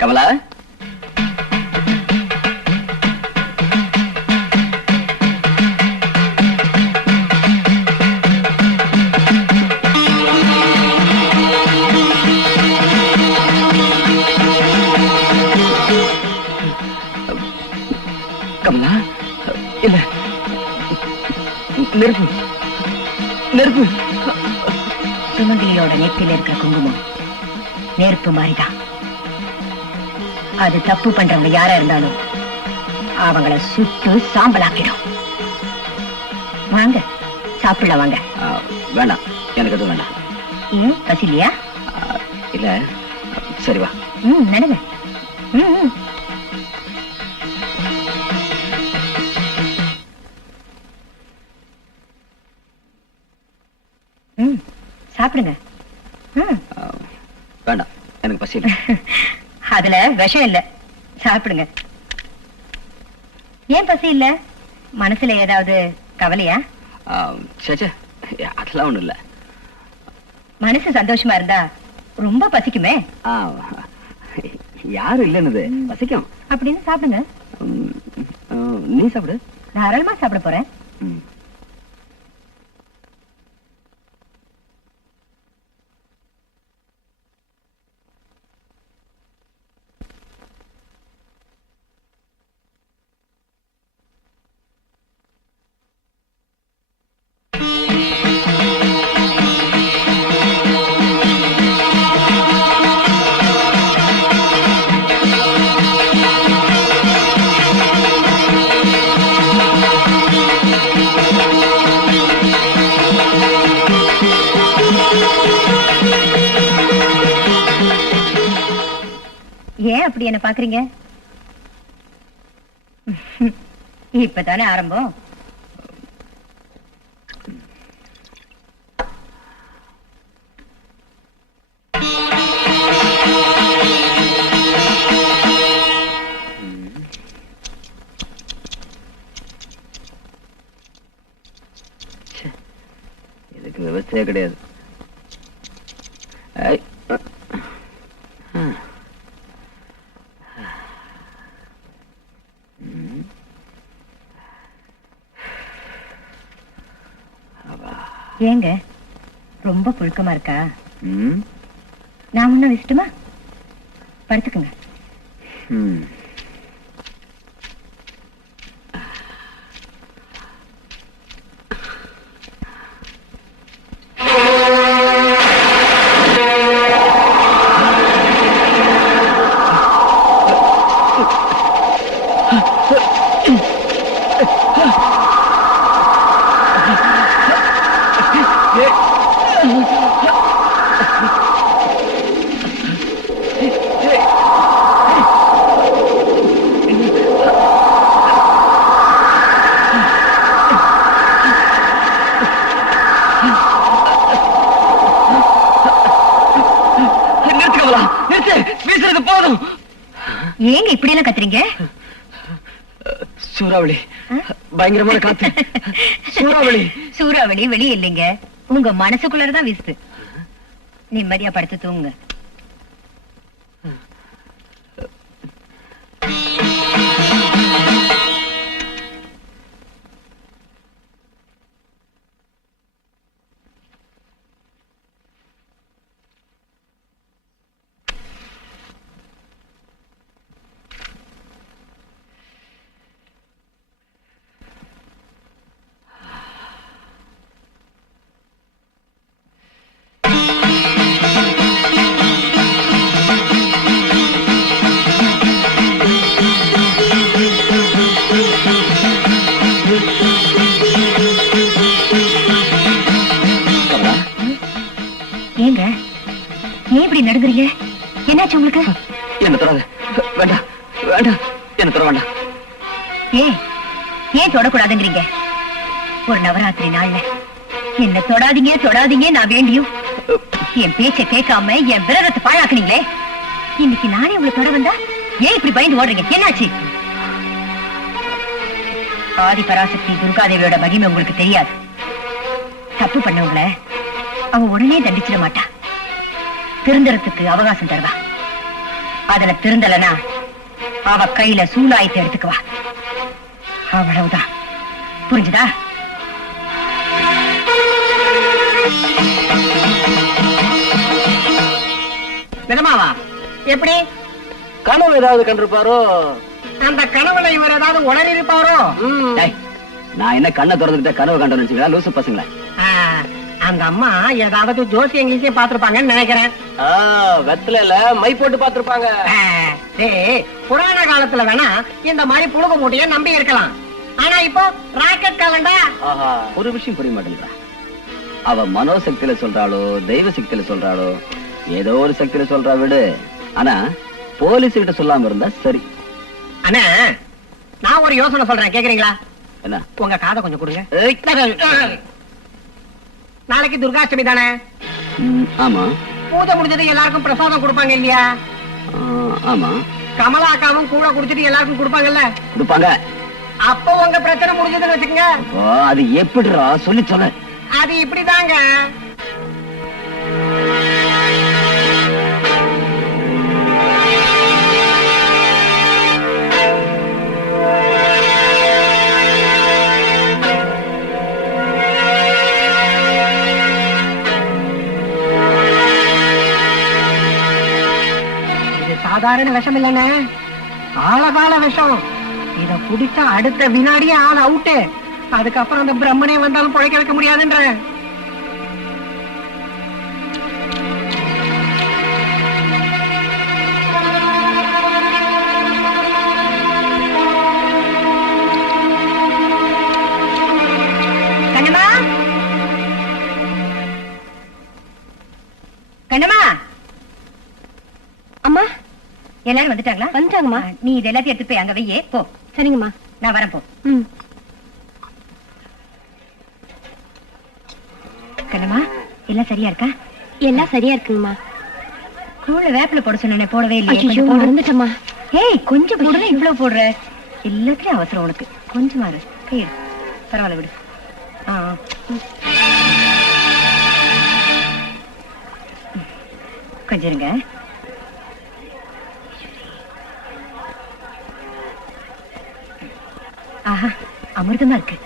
கமலா, கமலா, இல்ல, நெருப்பு, நெருப்பு. சுமங்கலியோட நெத்தில இருக்கிற குங்குமம் நெருப்பு மாதிரிதான். அது தப்பு பண்றவங்க யாரா இருந்தாலும் அவங்கள சுட்டு சாம்பலாக்கிடும். வாங்க சாப்பிடலாம், வாங்க. வேண்டாம், எனக்கு எதுவும் வேண்டாம். ஏன் பசிலையா? இல்ல, சரி வா. நடங்க. சாப்பிடுங்க. வேண்டாம், எனக்கு பசி இல்லை. அதுல விஷம் இல்ல, சாப்பிடுங்க. ஏன் பசி இல்ல? மனசுல ஏதாவது கவலையா? சேச்சே, அதெல்லாம் ஒண்ணும் இல்ல. மனசு சந்தோஷமா இருந்தா ரொம்ப பசிக்குமே. யாரும் இல்லைன்னு பசிக்கும். அப்படின்னு சாப்பிடுங்க. நீ சாப்பிடு. தாராளமா சாப்பிட போறேன். ஏன் அப்படி என்ன பாக்குறீங்க? இப்பதானே ஆரம்பம். இதுக்கு விவசாய கிடையாது. ஏங்க ரொம்ப புழுக்கமா இருக்கா? நான் முன்ன விசிட்டுமா? படுத்துக்குங்க. ஏங்க இப்படி எல்லாம் கத்துறீங்க? சூறாவளி, பயங்கரமான காத்து. சூறாவளி. சூறாவளி வெளியே இல்லைங்க, உங்க மனசுக்குள்ளதான் வீசுது. நிம்மதியா படுத்து தூங்குங்க. ஏங்க ஏன் இப்படி நடுங்குறீங்க? என்னாச்சு உங்களுக்கு? என்ன தொடாத. வேண்டாம் வேண்டாம், என்ன தொட வேண்டாம். ஏன் தொடக்கூடாதுங்கிறீங்க? ஒரு நவராத்திரி நாள்ல என்ன தொடாதீங்க தொடாதீங்க நான் வேண்டியும் என் பேச்ச கேட்காம என் விரதத்தை பாழாக்குனீங்களே. இன்னைக்கு நானே உங்களை தொட வந்தா ஏன் இப்படி பயந்து ஓடுறீங்க? என்னாச்சு? ஆதி பராசக்தி துர்காதேவியோட மகிமை உங்களுக்கு தெரியாது. தப்பு பண்ணவங்கள அவ உடனே தண்டிச்சிட மாட்டா, திருந்தறதுக்கு அவகாசம் தருவா. அதுல திருந்தலனா அவ கையில சூலாயத்தை எடுத்துக்குவா. அவ்வளவுதான். புரிஞ்சுதா? நிஜமாவா? எப்படி? கனவு ஏதாவது கண்டிருப்பாரோ? அந்த கனவுல இவர் ஏதாவது உளறி இருப்பாரோ? நான் என்ன கண்ணை திறந்துகிட்ட கனவு கண்டோன்னு வச்சுங்களா லூசு பசங்களா? அந்த அம்மா ஏதாவது ஜோசியம் கீசியம் பாத்துருப்பாங்கன்னு நினைக்கிறேன். வெத்தலையில மை போட்டு பாத்துருப்பாங்க. புராண காலத்துல வேணா இந்த மாதிரி புழுகு மூட்டைய நம்பி இருக்கலாம். ஆனா இப்போ ராக்கெட் காலண்டா. ஒரு விஷயம் புரிய மாட்டேங்கிறா. அவ மனோசக்தியில சொல்றாளோ தெய்வ சக்தியில சொல்றாளோ ஏதோ ஒரு சக்தியில சொல்றா விடு. ஆனா போலீஸ் கிட்ட சொல்லாம இருந்தா சரி. அண்ணா நான் ஒரு யோசனை சொல்றேன், கேக்குறீங்களா? என்ன? உங்க காதை கொஞ்சம் கொடுங்க. நாளைக்கு துர்காஷ்டமி தானே? ஆமா. பூஜை முடிஞ்சது எல்லாருக்கும் பிரசாதம் கொடுப்பாங்க இல்லையா? ஆமா. கமலாக்காவும் கூட குடிச்சிட்டு எல்லாருக்கும் கொடுப்பாங்கல்ல? கொடுப்பாங்க. அப்ப உங்க பிரச்சனை முடிஞ்சதுன்னு வச்சுக்கங்க. அது எப்படிடா சொல்லி சொல்ல? அது இப்படிதாங்க. சாதாரண விஷம் இல்லைன்னு, ஆழகால விஷம். இத குடிச்சா அடுத்த வினாடியே ஆள் அவுட்டு. அதுக்கப்புறம் அந்த பிரம்மனே வந்தாலும் பழைக்க வைக்க முடியாதுன்ற. கண்ணம்மா, கண்ணம்மா. அம்மா, எல்லாரும் வந்துட்டாங்களா? வந்துட்டாங்கம்மா. நீ இது எல்லாத்தையும் எடுத்து போய் அங்க வையே. போ. சரிங்கம்மா. நான் வரேன். போ. கண்ணம்மா, எல்லாம் சரியா இருக்கா? எல்லாம் சரியா இருக்குங்கம்மா. கூழ வேப்பில போட சொன்னே, போடவே இல்லையே. ஐயோ, மறந்துட்டம்மா. ஏய், கொஞ்சம் போடுற, இவ்வளவு போடுற. எல்லாத்துலயும் அவசரம் உனக்கு. கொஞ்சமா இரு. கை எடு. பரவாயில்ல, விடு. கொஞ்சம் இருங்க. ஆஹா, அமிர்தமா இருக்கு.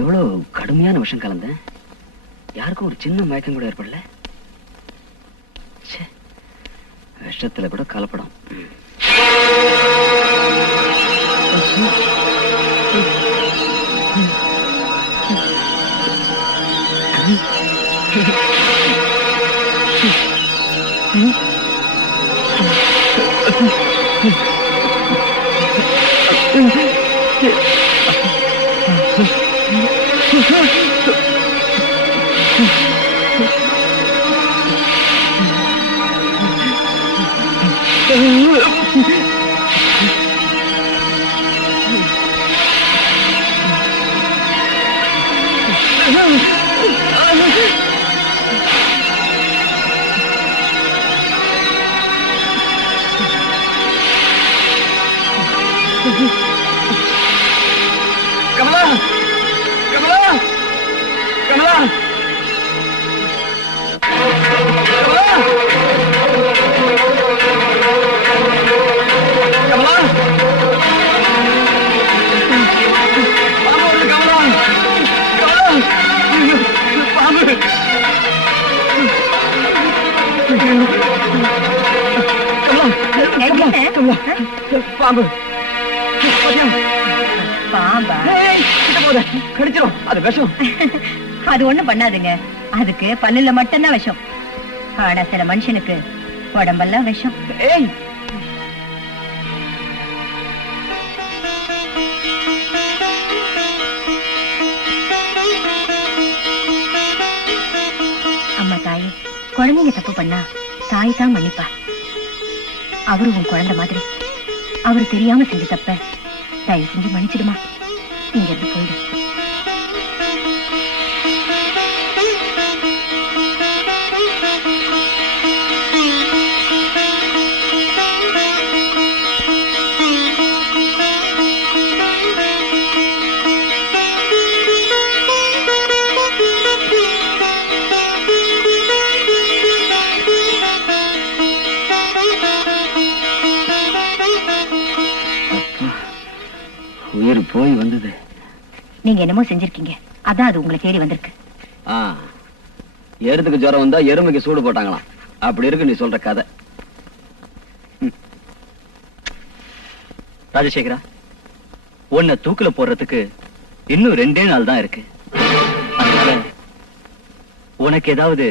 எவ்வளவு கடுமையான விஷம் கலந்த, யாருக்கும் ஒரு சின்ன மயக்கம் கூட ஏற்படல. விஷத்துல கூட கலப்படம். கமலா, கமலா, கமலா, கமலா, கமலா, பாம்பு வருது கமலா, கமலா, பாம்பு, கமலா, கமலா, பாம்பு, பாம்பா? கடிச்சிரும். அது விஷம். அது ஒண்ணும் பண்ணாதுங்க. அதுக்கு பல்லுல மட்டும்தான் விஷம். ஆனா சில மனுஷனுக்கு உடம்பெல்லாம் விஷம். ஏய், அம்மா தாயே, குழந்தைங்க தப்பு பண்ணா தாய் தான் மன்னிப்பா. அவரு உன் குழந்தை மாதிரி. அவரு தெரியாம செஞ்ச தப்ப தயவு செஞ்சு மன்னிச்சிடுமா. இங்க இருந்து போயிடு. உயிர் போய் வந்தது. நீங்க என்னமோ செஞ்சிருக்கீங்க, அதான் அது உங்களை தேடி வந்திருக்கு. எருதுக்கு ஜுரம் வந்தா எருமைக்கு சூடு போட்டாங்களாம். அப்படி இருக்கு நீ சொல்ற கதை. ராஜசேகரா, உன்னை தூக்குல போடுறதுக்கு இன்னும் 2 நாள் தான் இருக்கு. அதனால உனக்கு ஏதாவது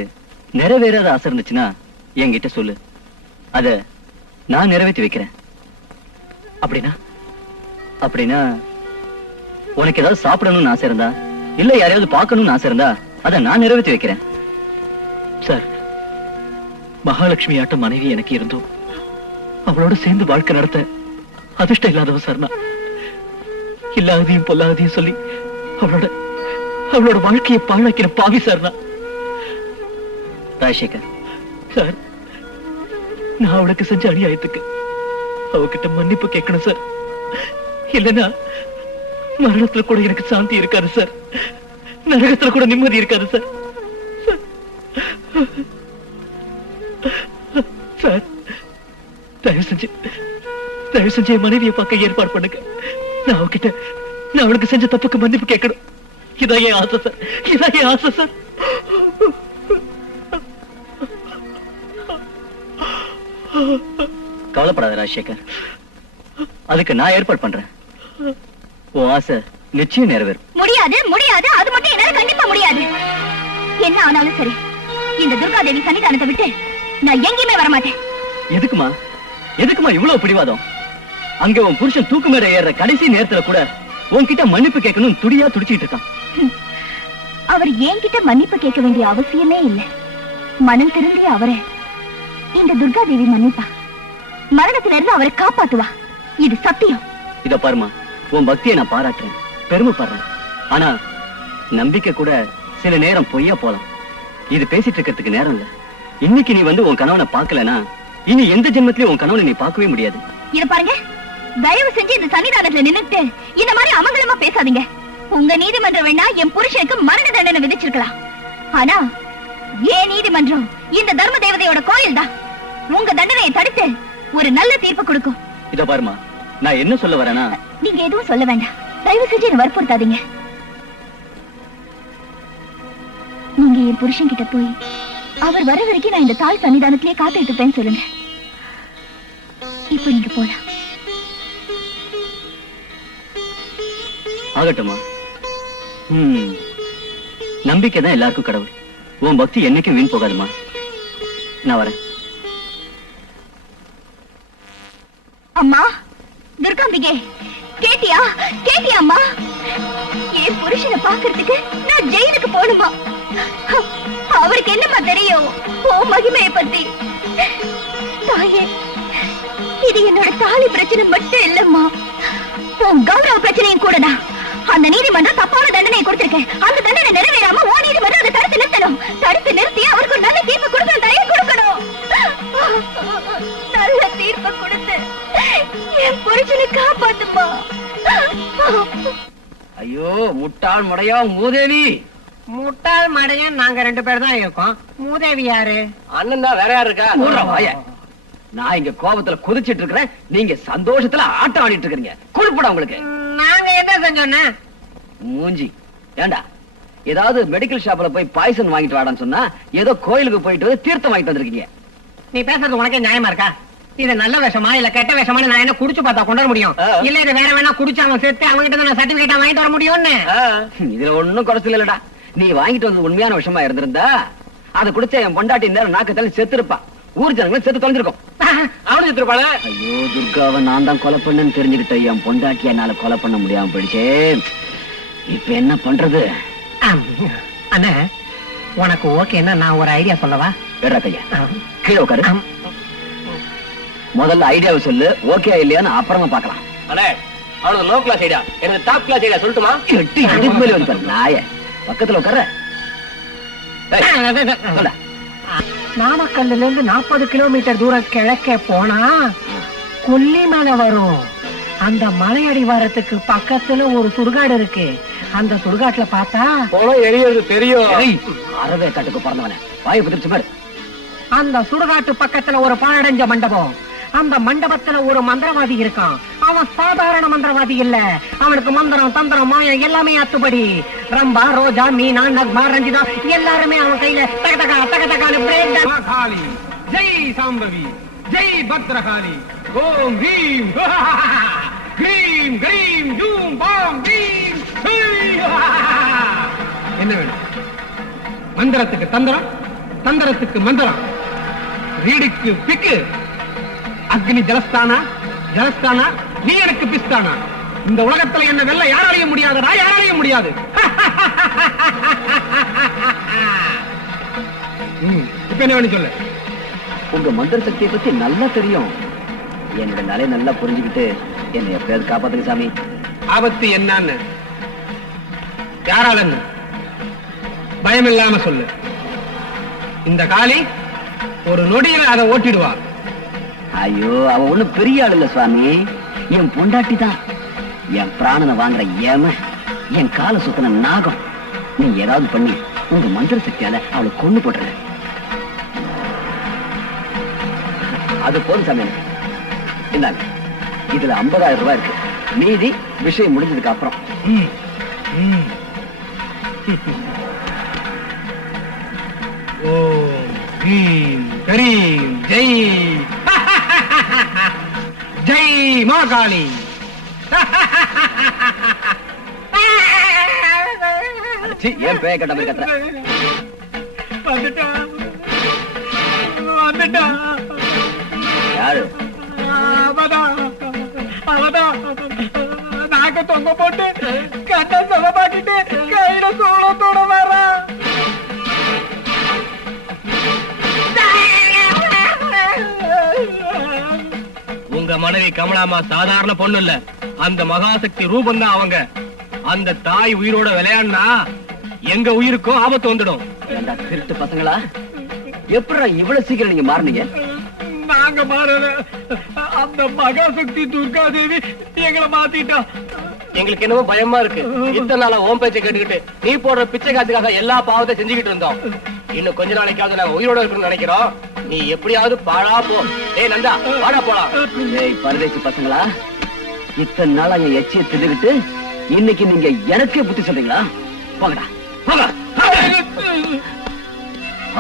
நிறைவேறாத ஆசை இருந்துச்சுன்னா என்கிட்ட சொல்லு, அத நான் நிறைவேற்றி வைக்கிறேன். அப்படின்னா அப்படின்னா உனக்கு ஏதாவது சாப்பிடணும்னு ஆசை இருந்தா, இல்ல யாரையாவது பார்க்கணும்னு ஆசை இருந்தா அத நான் நிறைவேற்றி வைக்கிறேன். சார், மகாலட்சுமி ஆட்ட மனைவி எனக்கு இருந்தோம், அவளோட சேர்ந்து வாழ்க்கை நடத்த அதிர்ஷ்டம் இல்லாதவன் சார் நான். இல்லாததையும் பொல்லாததையும் சொல்லி அவளோட வாழ்க்கையை பாழாக்கிற பாவி சார் நான். ராஜசேகர் சார், நான் அவளுக்கு செஞ்ச அநியாயத்துக்கு அவகிட்ட மன்னிப்பு கேட்கணும் சார். இல்லைன்னா மரணத்துல கூட எனக்கு சாந்தி இருக்காது சார், நரகத்துல கூட நிம்மதி இருக்காது சார். சார், தயவு செஞ்சு என் மனைவியை பார்க்க ஏற்பாடு பண்ணுங்க. நான் அவளுக்கு செஞ்ச தப்புக்கு மன்னிப்பு கேட்கணும். இதான் என் ஆசை சார், இதான் என் ஆசை சார். கவலைப்படாத ராஜசேகர், அதுக்கு நான் ஏற்பாடு பண்றேன். உன் ஆசை நிச்சயம் நிறைவேறும். முடியாது முடியாது, அது மட்டும் என்னால கண்டிப்பா முடியாது. என்ன ஆனாலும் சரி, இந்த துர்காதேவி சன்னிதானத்தை விட்டு நான் எங்கேயுமே வரமாட்டேன். எதுக்குமா இவ்வளவு பிடிவாதம்? அங்க உன் புருஷன் தூக்கு மேல ஏற கடைசி நேரத்துல கூட உன்கிட்ட மன்னிப்பு கேட்கணும் துடியா துடிச்சிட்டு இருக்கான். அவர் என்கிட்ட மன்னிப்பு கேட்க வேண்டிய அவசியமே இல்லை. மனம் திருந்திய அவரை இந்த துர்காதேவி மன்னிப்பா, மரணத்துல இருந்து அவரை காப்பாத்துவா. இது சத்தியம். இத பாருமா, உன் பக்தியை நான் பாராட்டுறேன், பெருமைப்படுறேன். ஆனா நம்பிக்கை கூட சில நேரம் பொய்யா போலாம். இது பேசிட்டு இருக்கிறதுக்கு நேரம் இல்ல. இன்னைக்கு நீ வந்து உன் கணவனை பார்க்கலனா இனி எந்த ஜென்மத்திலயும் உன் கணவனை நீ பார்க்கவே முடியாது. இத பாருங்க, தயவு செஞ்சு இந்த சன்னிதானத்துல நின்னுட்டு இந்த மாதிரி அமங்கலமா பேசாதீங்க. உங்க நீதிமன்றம் வேணா என் புருஷனுக்கு மரண தண்டனை விதிச்சிருக்கலாம், ஆனா ஏன் நீதிமன்றம் இந்த தர்ம தேவதையோட கோயில் தான். உங்க தண்டனையை தடுத்து ஒரு நல்ல தீர்ப்பு கொடுக்கும். இத பாருமா, நான் என்ன சொல்ல வரேனா, நீங்க எதுவும் சொல்ல வேண்டாம். தயவு செஞ்சு என்ன வற்புறுத்தாதீங்க. நீங்க என் புருஷன் கிட்ட போய் அவர் வர வரைக்கும் நான் இந்த தாய் சன்னிதானத்திலே காத்துட்டு இருப்பேன்னு சொல்லுங்க. இப்ப நீங்க போலாம். ஆகட்டுமா? நம்பிக்கை தான் எல்லாருக்கும் கடவுள். உன் பக்தி என்னைக்கும் வீண் போகாதுமா. நான் வரேன். அம்மா துர்காம்பிகே, கேட்டியா கேட்டியா அம்மா? என் புருஷனை பாக்குறதுக்கு நான் ஜெயிலுக்கு போகணுமா? அவருக்கு என்னமா தெரியும் ஓ மகிமையை பத்தி? தாயே, இது என்னோட தாலி பிரச்சனை மட்டும் இல்லம்மா, உன் கௌரவ பிரச்சனையும் கூடதான். அந்த நீதிமன்றம் தப்பான தண்டனை கொடுத்திருக்கேன். அந்த தண்டனை நிறைவேறாம ஓ நீதிமன்றம் அதை தடுத்து நிறுத்தணும். தடுத்து நிறுத்தி அவருக்கு ஒரு நல்ல தீர்ப்பு கொடுத்து தயை கொடுக்கணும். நல்ல தீர்ப்பு கொடுத்து என் புருஷனை காப்பாத்துமா. ஐயோ முட்டாள் முடையா மூதேவி. முட்டாள் மடையன் நாங்க 2 பேர் தான் இருக்கோம். மூதேவி யாரு? அண்ணன் தான், வேற யாரு இருக்கா? நான் இங்க கோபத்துல குதிச்சிட்டு இருக்கிறேன், நீங்க சந்தோஷத்துல ஆட்டம் ஆடிட்டு இருக்கீங்க. குறிப்பிட உங்களுக்கு நாங்க என்ன செஞ்சோன்னா மூஞ்சி. ஏண்டா ஏதாவது மெடிக்கல் ஷாப்ல போய் பாய்சன் வாங்கிட்டு வாடான்னு சொன்னா ஏதோ கோயிலுக்கு போயிட்டு வந்து தீர்த்தம் வாங்கிட்டு வந்திருக்கீங்க. நீ பேசுறது உனக்கே நியாயமா இருக்கா? இது நல்ல விஷமா இல்ல கெட்ட விஷமா? நான் என்ன குடிச்சு பார்த்தா கொண்டு வர முடியும்? இல்ல இது வேற வேணா குடிச்சு அவன் சேர்த்து அவங்க கிட்ட நான் சர்டிபிகேட்டா வாங்கிட்டு வர முடியும்னு? இதுல ஒண்ணும் குறைச்சல் இல்லடா. நீ வாங்கிட்டு வந்து உண்மையான விஷயமா இருந்திருந்தா அதை குடிச்ச என் பொண்டாட்டி நேரம் நாக்கு தள்ளி செத்து இருப்பா. ஊர் ஜனங்களும் செத்து தொலைஞ்சிருக்கும். அவனு செத்துருப்பாள. ஐயோ துர்காவை நான் தான் கொலை பண்ணேன்னு தெரிஞ்சுக்கிட்ட என் பொண்டாட்டி என்னால கொலை பண்ண முடியாம போயிடுச்சே. இப்ப என்ன பண்றது? அண்ணா உனக்கு ஓகேன்னா நான் ஒரு ஐடியா சொல்லவா? வேற கையா கீழே உட்காரு. முதல்ல ஐடியாவை சொல்லு, ஓகே இல்லையான்னு அப்புறமா பாக்கலாம். அண்ணே அவனது லோ கிளாஸ் ஐடியா, எனக்கு டாப் கிளாஸ் ஐடியா சொல்லட்டுமா? எட்டி இதுக்கு மேல வந்து பாரு நாய பக்கத்துல உட்கார. நாமக்கல்ல இருந்து 40 கிலோமீட்டர் தூரம் கிழக்கே போனா கொல்லிமலை வரும். அந்த மலையடி வாரத்துக்கு பக்கத்துல ஒரு சுடுகாடு இருக்கு. அந்த சுடுகாட்டுல பார்த்தா போனோம் எரியுது தெரியும். அறவே காட்டுக்கு பிறந்தவன வாய் புதிர்ச்சி பாரு. அந்த சுடுகாட்டு பக்கத்துல ஒரு பாழடைஞ்ச மண்டபம். அந்த மண்டபத்துல ஒரு மந்திரவாதி இருக்கான். அவன் சாதாரண மந்திரவாதி இல்ல, அவனுக்கு மந்திரம் தந்திரம் மாயம் எல்லாமே அத்துபடி. ரம்பா ரோஜா மீனா நக்மா ரஞ்சிதா எல்லாருமே அவன் கையில தக தக தக தக. காளி ஜெய் சாம்பவி ஜெய் பத்ரகாளி ஓம் ஹீம் கிரீம் கிரீம் ஜூம் பாம் பீம். என்ன வேணும்? மந்திரத்துக்கு தந்திரம், தந்திரத்துக்கு மந்திரம், ரீடுக்கு பிக்கு, அக்னி ஜலஸ்தானா, ஜலஸ்தானா நீ எனக்கு பிஸ்தானா. இந்த உலகத்துல என்ன வெல்ல யாராலையும் முடியாதடா, யாராலையும் முடியாது. இப்ப என்ன வேணும் சொல்லு. உங்க மந்திர சக்தியை பத்தி நல்லா தெரியும். என்னோட நிலையை நல்லா புரிஞ்சுக்கிட்டு என்னை எப்பயாவது காப்பாத்துங்க சாமி. ஆபத்து என்னன்னு யாராலன்னு பயம் இல்லாம சொல்லு. இந்த காளி ஒரு நொடியில அதை ஓட்டிடுவா. ஐயோ, அவ ஒண்ணும் பெரிய ஆள் இல்ல சுவாமி, என் பொண்டாட்டி தான். என் பிராணனை வாங்குற ஏம, என் காலை சுத்தின நாகம். நீ ஏதாவது பண்ணி உங்க மந்திர சக்தியால அவளை கொண்டு போடுற. அது போதும் சாமி. இந்தாங்க, இதுல 50,000 ரூபாய் இருக்கு. மீதி விஷயம் முடிஞ்சதுக்கு அப்புறம். ஓம் ஹ்ரீம் கரீம் ஜெய் ஜெய் மாகாளி. ஏன் பேய கட்ட மாதிரி கத்துற? யாரு? நாக்க தொங்க போட்டு கட்ட செலவாக்கிட்டு கையில சோளத்தோட வர. உங்க மனைவி கமலாமா சாதாரண பொண்ணு இல்ல, அந்த மகாசக்தி ரூபம் தான் அவங்க. அந்த தாய் உயிரோட விளையாடுனா எங்க உயிருக்கும் ஆபத்து வந்துடும். ஏண்டா திருட்டு பசங்களா, எப்படா இவ்வளவு சீக்கிரம் நீங்க மாறினீங்க? நாங்க மாறல, அந்த மகாசக்தி துர்கா தேவி எங்களை மாத்திட்டா. எங்களுக்கு என்னமோ பயமா இருக்கு. இத்தனை நாளா ஓம் பேச்சை கேட்டுக்கிட்டு நீ போடுற பிச்சை காசுக்காக எல்லா பாவத்தை செஞ்சுக்கிட்டு இருந்தோம். இன்னும் கொஞ்ச நாளைக்காவது நாங்க உயிரோட இருக்கணும்னு நினைக்கிறோம். நீ எப்படியாவது பாழா போ. ஏய் நந்தா, வாடா போலாம். ஏய் பரதேசி பசங்களா, இத்தனை நாளா என் எச்சியை தின்னுகிட்டு இன்னைக்கு நீங்க எனக்கே புத்தி சொல்றீங்களா? போங்கடா, போங்க.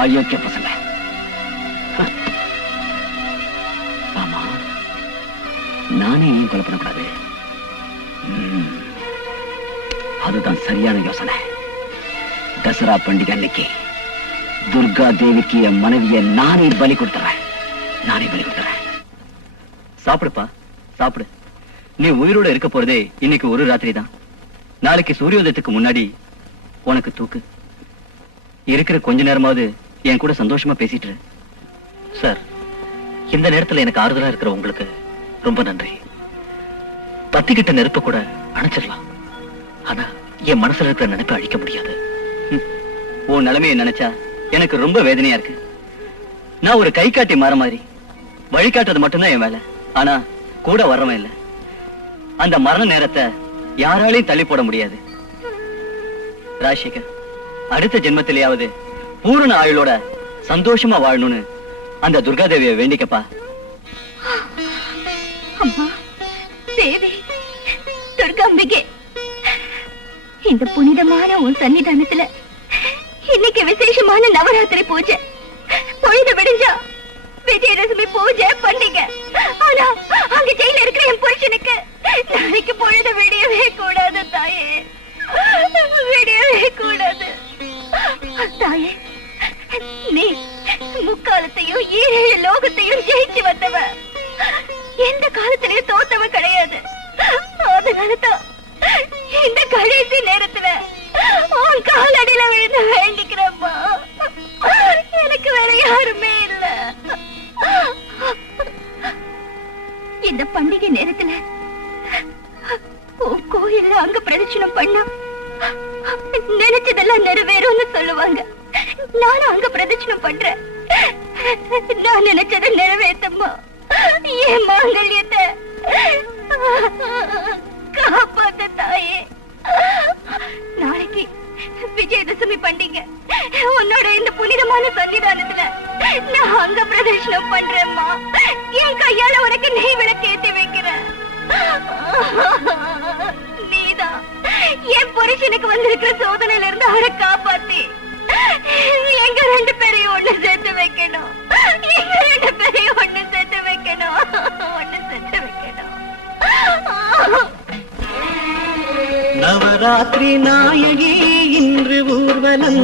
அயோக்கிய பசங்க. ஆமா, நானே ஏன் கொலை பண்ணக்கூடாது? அதுதான் சரியான யோசனை. தசரா பண்டிகை அன்னைக்கு துர்கா தேவிக்கு என் மனைவியை நானே பலி கொடுத்துறேன். சாப்பிடுப்பா, சாப்பிடு. நீ உயிரோட இருக்க போறதே இன்னைக்கு ஒரு ராத்திரி தான். நாளைக்கு சூரியோதயத்துக்கு முன்னாடி உனக்கு தூக்கு. இருக்கிற கொஞ்ச நேரமாவது என் கூட சந்தோஷமா பேசிட்டு. சார், இந்த நேரத்துல எனக்கு ஆறுதலா இருக்கிற உங்களுக்கு ரொம்ப நன்றி. பத்திக்கிட்ட நெருப்ப கூட அணைச்சிடலாம், ஆனா என் மனசுல இருக்கிற நினைப்பை அழிக்க முடியாது. உன் நிலைமையை நினைச்சா எனக்கு ரொம்ப வேதனையா இருக்கு. நான் ஒரு கை காட்டி மாற மாதிரி வழிகாட்டுறது மட்டும்தான் என் வேலை. ஆனா கூட வர்றவன் இல்ல. அந்த மரண நேரத்தை யாராலையும் தள்ளி போட முடியாது. ராஜசேகர், அடுத்த ஜென்மத்திலேயாவது பூரண ஆயுளோட சந்தோஷமா வாழணும்னு அந்த துர்காதேவியை வேண்டிக்கப்பா. அம்மா தேவி, துர்காம்பிகே, இந்த புனிதமான உன் சன்னிதானத்துல இன்னைக்கு விசேஷமான நவராத்திரி பூஜை. பொழுது விடிஞ்சா விஜயதசமி பூஜை பண்டிகை. ஆனா அங்க ஜெயில இருக்கிற என் புருஷனுக்கு நாளைக்கு பொழுது விடியவே கூடாது தாயே, விடியவே கூடாது தாயே. நீ முக்காலத்தையும் 7 லோகத்தையும் ஜெயிச்சு வந்தவ, எந்த காலத்திலயும் தோத்தவ கிடையாது. அதனாலதான் இந்த கடைசி நேரத்துல உன் காலடியில விழுந்து வேண்டிக்கிறம்மா. எனக்கு வேற யாருமே இல்ல. இந்த பண்டிகை நேரத்துல உன் கோயில்ல அங்க பிரதட்சணம் பண்ணா நினைச்சதெல்லாம் நிறைவேறும்னு சொல்லுவாங்க. நானும் அங்க பிரதட்சணம் பண்றேன். நான் நினைச்சதை நிறைவேற்றம்மா. என் மாங்கல்யத்தை காப்பாத்த தாயே. நாளைக்கு விஜயதசமி பண்டிகை. உன்னோட இந்த புனிதமான சன்னிதானத்துல நான் அங்க பிரதர்ஷனம் பண்றேம்மா. என் கையால உனக்கு நெய் விளக்கு ஏத்தி வைக்கிறேன். நீதான் என் புருஷனுக்கு வந்திருக்கிற சோதனையில இருந்து அவரை காப்பாத்தி எங்க 2 பேரையும் ஒண்ணு சேர்த்து வைக்கணும். எங்க 2 பேரையும் ஒண்ணு சேர்த்து வைக்கணும். ஒண்ணு சேர்த்து வைக்கணும். நவராத்திரி நாயகி இன்று ஊர்வலம்,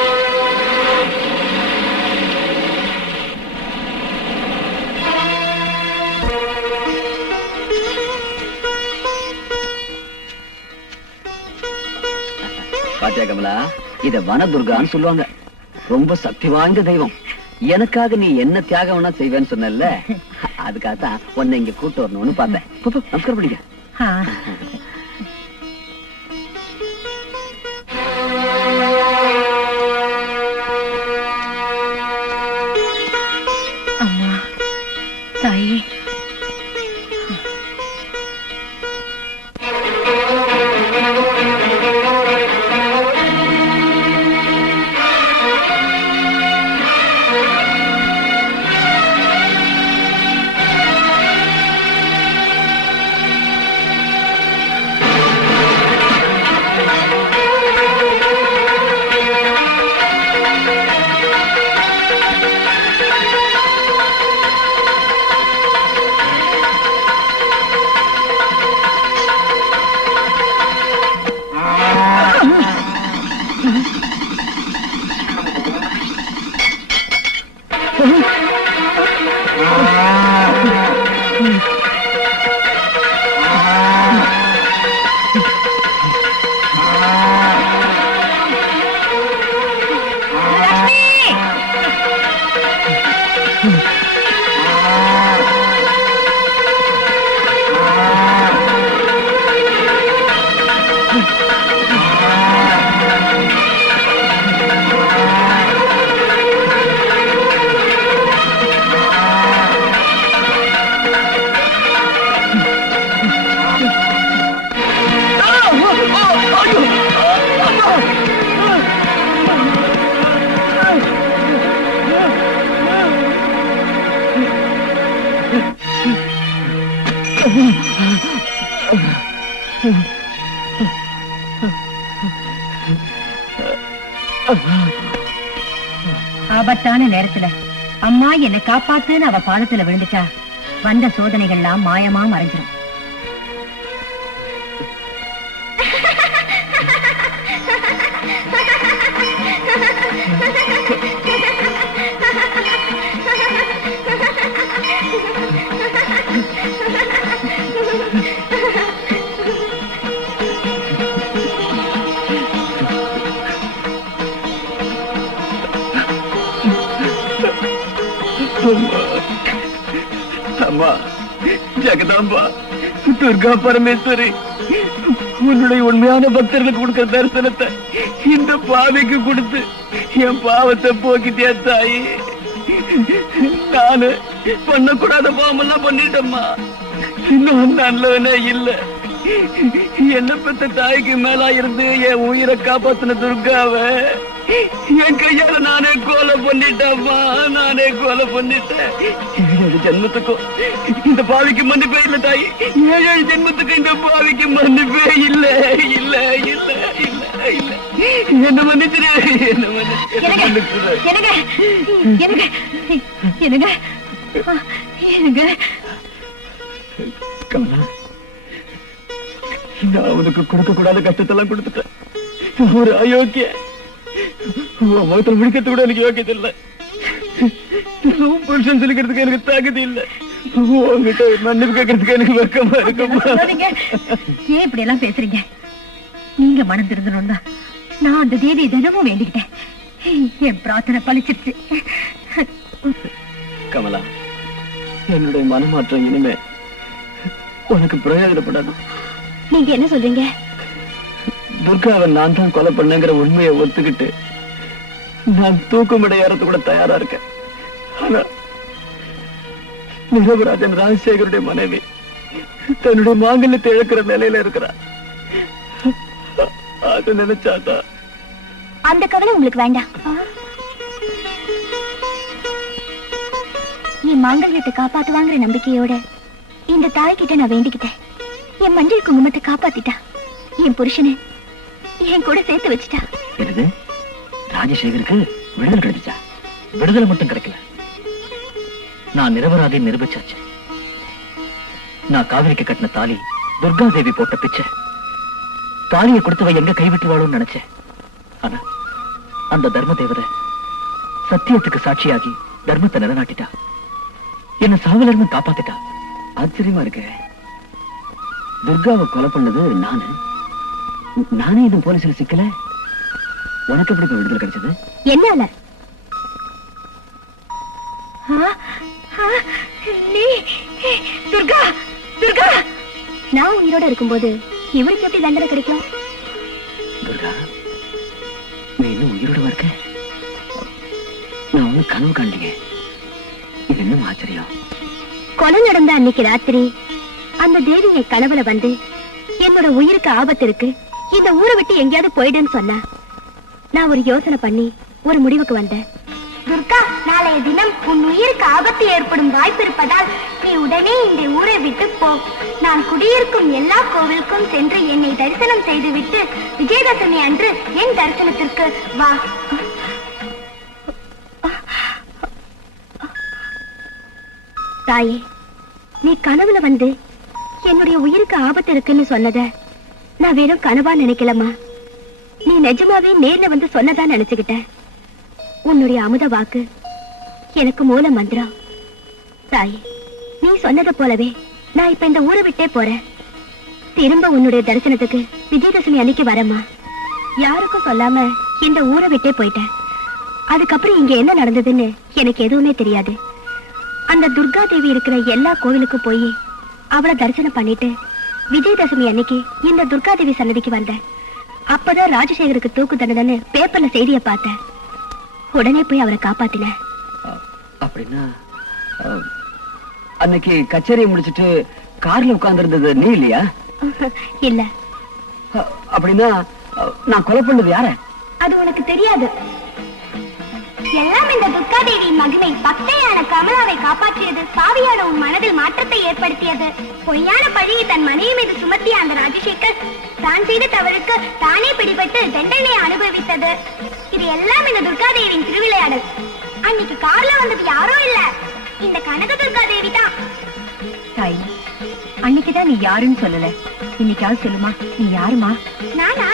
பாத்தியா கமலா, இத வனதுர்கான்னு சொல்லுவாங்க. ரொம்ப சக்தி வாய்ந்த தெய்வம். எனக்காக நீ என்ன தியாகம் வேணா செய்வேன்னு சொன்னல, அதுக்காகத்தான் உன்னை இங்க கூட்டு வரணும்னு பார்த்தேன். நமஸ்காரம் படிக்க. அம்மா, தாயே, ஆபத்தான நேரத்துல அம்மா என்ன காப்பாத்துன்னு அவ பாதத்துல விழுந்துட்டா வந்த சோதனைகள்லாம் மாயமா மறைஞ்சிரும். அம்மா, ஜெகதாம்பா, துர்கா பரமேஸ்வரி, உன்னுடைய உண்மையான பக்தர்களுக்கு கொடுக்கிற தரிசனத்தை இந்த பாவிக்கு கொடுத்து என் பாவத்தை போக்கிட்டியா தாயி. நானு பண்ணக்கூடாத பாவமெல்லாம் பண்ணிட்டேம்மா. இன்னும் நல்லவனே இல்ல. என்ன பெத்த தாய்க்கு மேலா இருந்து என் உயிரை காப்பாத்தின துர்காவை என் கையால நானே கொலை பண்ணிட்டேம்மா. நானே கொலை பண்ணிட்டேன். 7 ஜென்மத்துக்கும் இந்த பாவிக்கு மன்னிப்பே இல்ல தாய். 7 ஜென்மத்துக்கு இந்த பாவிக்கு மன்னிப்பே இல்ல இல்ல இல்ல இல்ல இல்ல. என்ன மன்னிச்சிரு, என்ன மன்னிச்சிரு. கமலா, நான் உனக்கு கொடுக்க கூடாத கஷ்டத்தெல்லாம் கொடுத்துட்டேன். ஒரு அயோக்கிய முகத்துல முடிக்கிறது கூட எனக்கு யோக்கியது இல்ல. புருஷன் சொல்லிக்கிறதுக்கு எனக்கு தகுதி இல்ல. உங்ககிட்ட மன்னிப்பு கேட்கறதுக்கு எனக்கு வெக்கமா இருக்கு. ஏன் இப்படி எல்லாம் பேசுறீங்க? நீங்க மனம் திருந்தணும் தான் நான் அந்த தேதியை தினமும் வேண்டிக்கிட்டேன். என் பிரார்த்தனை பலிச்சிருச்சு. கமலா, என்னுடைய மனமாற்றம் இனிமே உனக்கு பிரயோஜனப்படாது. நீங்க என்ன சொல்றீங்க? துர்காவை நான் தான் கொலை பண்ணேங்கிற உண்மையை ஒத்துக்கிட்டு நான் தூக்குமிட ஏறத்து கூட தயாரா இருக்கேன். ஆனா நிரபராஜன் ராஜசேகருடைய மனைவி தன்னுடைய மாங்கல்யத்தை இழக்கிற நிலையில இருக்கிறார். அது நினைச்சாதா அந்த கவலை உங்களுக்கு வேண்டாம். என் மாங்கல்யத்தை காப்பாத்துவாங்கிற நம்பிக்கையோட இந்த தாய்கிட்ட நான் வேண்டிக்கிட்டேன். என் மஞ்சள் குங்குமத்தை காப்பாத்திட்டா. என் புருஷனை என் கூட சேர்த்து வச்சுட்டா. என்னது, ராஜசேகருக்கு விடுதலை கிடைச்சா? விடுதலை மட்டும் கிடைக்கல, நான் நிரபராதி நிரூபிச்சாச்சு. நான் காவிரிக்கு கட்டின தாலி துர்கா தேவி போட்ட பிச்சை. தாலியை கொடுத்தவ எங்க கைவிட்டுவாளோன்னு நினைச்சேன். ஆனா அந்த தர்ம தேவதை சத்தியத்துக்கு சாட்சியாகி தர்மத்தை நிலைநாட்டிட்டா. என்ன சாவல இருந்து காப்பாத்திட்டா. ஆச்சரியமா இருக்க. துர்காவை கொலை பண்ணது நானே இது போலீஸ்ல சிக்கல. உனக்கு எப்படி விடுதலை கிடைச்சது? என்னால நீ துர்கா துர்கா நான் உயிரோட இருக்கும்போது இவருக்கு எப்படி தண்டனை கிடைக்கும்? துர்கா, நீ இன்னும் உயிரோட இருக்க? நான் ஒன்னும் கனவு காணலையே. இது இன்னும் ஆச்சரியம். கொலை நடந்த அன்னைக்கு ராத்திரி அந்த தேவி என் கனவுல வந்து என்னோட உயிருக்கு ஆபத்து இருக்கு, இந்த ஊரை விட்டு எங்கேயாவது போயிடுன்னு சொன்னா. நான் ஒரு யோசனை பண்ணி ஒரு முடிவுக்கு வந்தேன். துர்கா, நாளைய தினம் உன் உயிருக்கு ஆபத்து ஏற்படும் வாய்ப்பு இருப்பதால் நீ உடனே இந்த ஊரை விட்டு போ. நான் குடியிருக்கும் எல்லா கோவிலுக்கும் சென்று என்னை தரிசனம் செய்துவிட்டு விஜயதசமி அன்று என் தரிசனத்திற்கு வா. தாயே, நீ கனவுல வந்து என்னுடைய உயிருக்கு ஆபத்து இருக்குன்னு சொன்னத நான் வெறும் கனவா நினைக்கலமா, நீ நிஜமாவே நேர்ல வந்து சொன்னதா நினைச்சுக்கிட்ட. உன்னுடைய அமுத வாக்கு எனக்கு மூல மந்திரம். தாயே, நீ சொன்னது போலவே நான் இப்ப இந்த ஊரை விட்டே போறேன். திரும்ப உன்னுடைய தரிசனத்துக்கு விஜயதசமி அன்னைக்கு வரமா. யாருக்கும் சொல்லாம இந்த ஊரை விட்டே போயிட்டேன். அதுக்கப்புறம் இங்க என்ன நடந்ததுன்னு எனக்கு எதுவுமே தெரியாது. அந்த துர்கா தேவி இருக்கிற எல்லா கோவிலுக்கும் போய் அவளை தரிசனம் பண்ணிட்டு விஜயதசமி அன்னைக்கு இந்த துர்கா தேவி சன்னதிக்கு வந்தேன். அப்பதான் ராஜசேகருக்கு தூக்கு தண்டனைன்னு பேப்பர்ல செய்திய பார்த்தேன். உடனே போய் அவரை காப்பாத்தினேன். அப்படின்னா அன்னைக்கு கச்சேரியை முடிச்சிட்டு கார்ல உட்கார்ந்து இருந்தது நீ இல்லையா? இல்ல. அப்படின்னா நான் கொலை பண்ணது யார? அது உனக்கு தெரியாது. எல்லாம் இந்த துர்கா தேவியின் மகிமை. பக்தையான கமலாவை காப்பாற்றியது, பாவியான உன் மனதில் மாற்றத்தை ஏற்படுத்தியது. பொய்யான பழியை தன் மனைவி மீது சுமத்திய அந்த ராஜசேகர் தான் செய்த தவறுக்கு தானே பிடிபட்டு தண்டனை அனுபவித்தது. இது எல்லாம் இந்த துர்கா தேவியின் திருவிளையாடல். அன்னைக்கு கார்ல வந்தது யாரோ இல்ல, இந்த கனக துர்கா தேவி தான். தாய், அன்னைக்குதான் நீ யாருன்னு சொல்லல, இன்னைக்காவது சொல்லுமா, நீ யாருமா? நானா?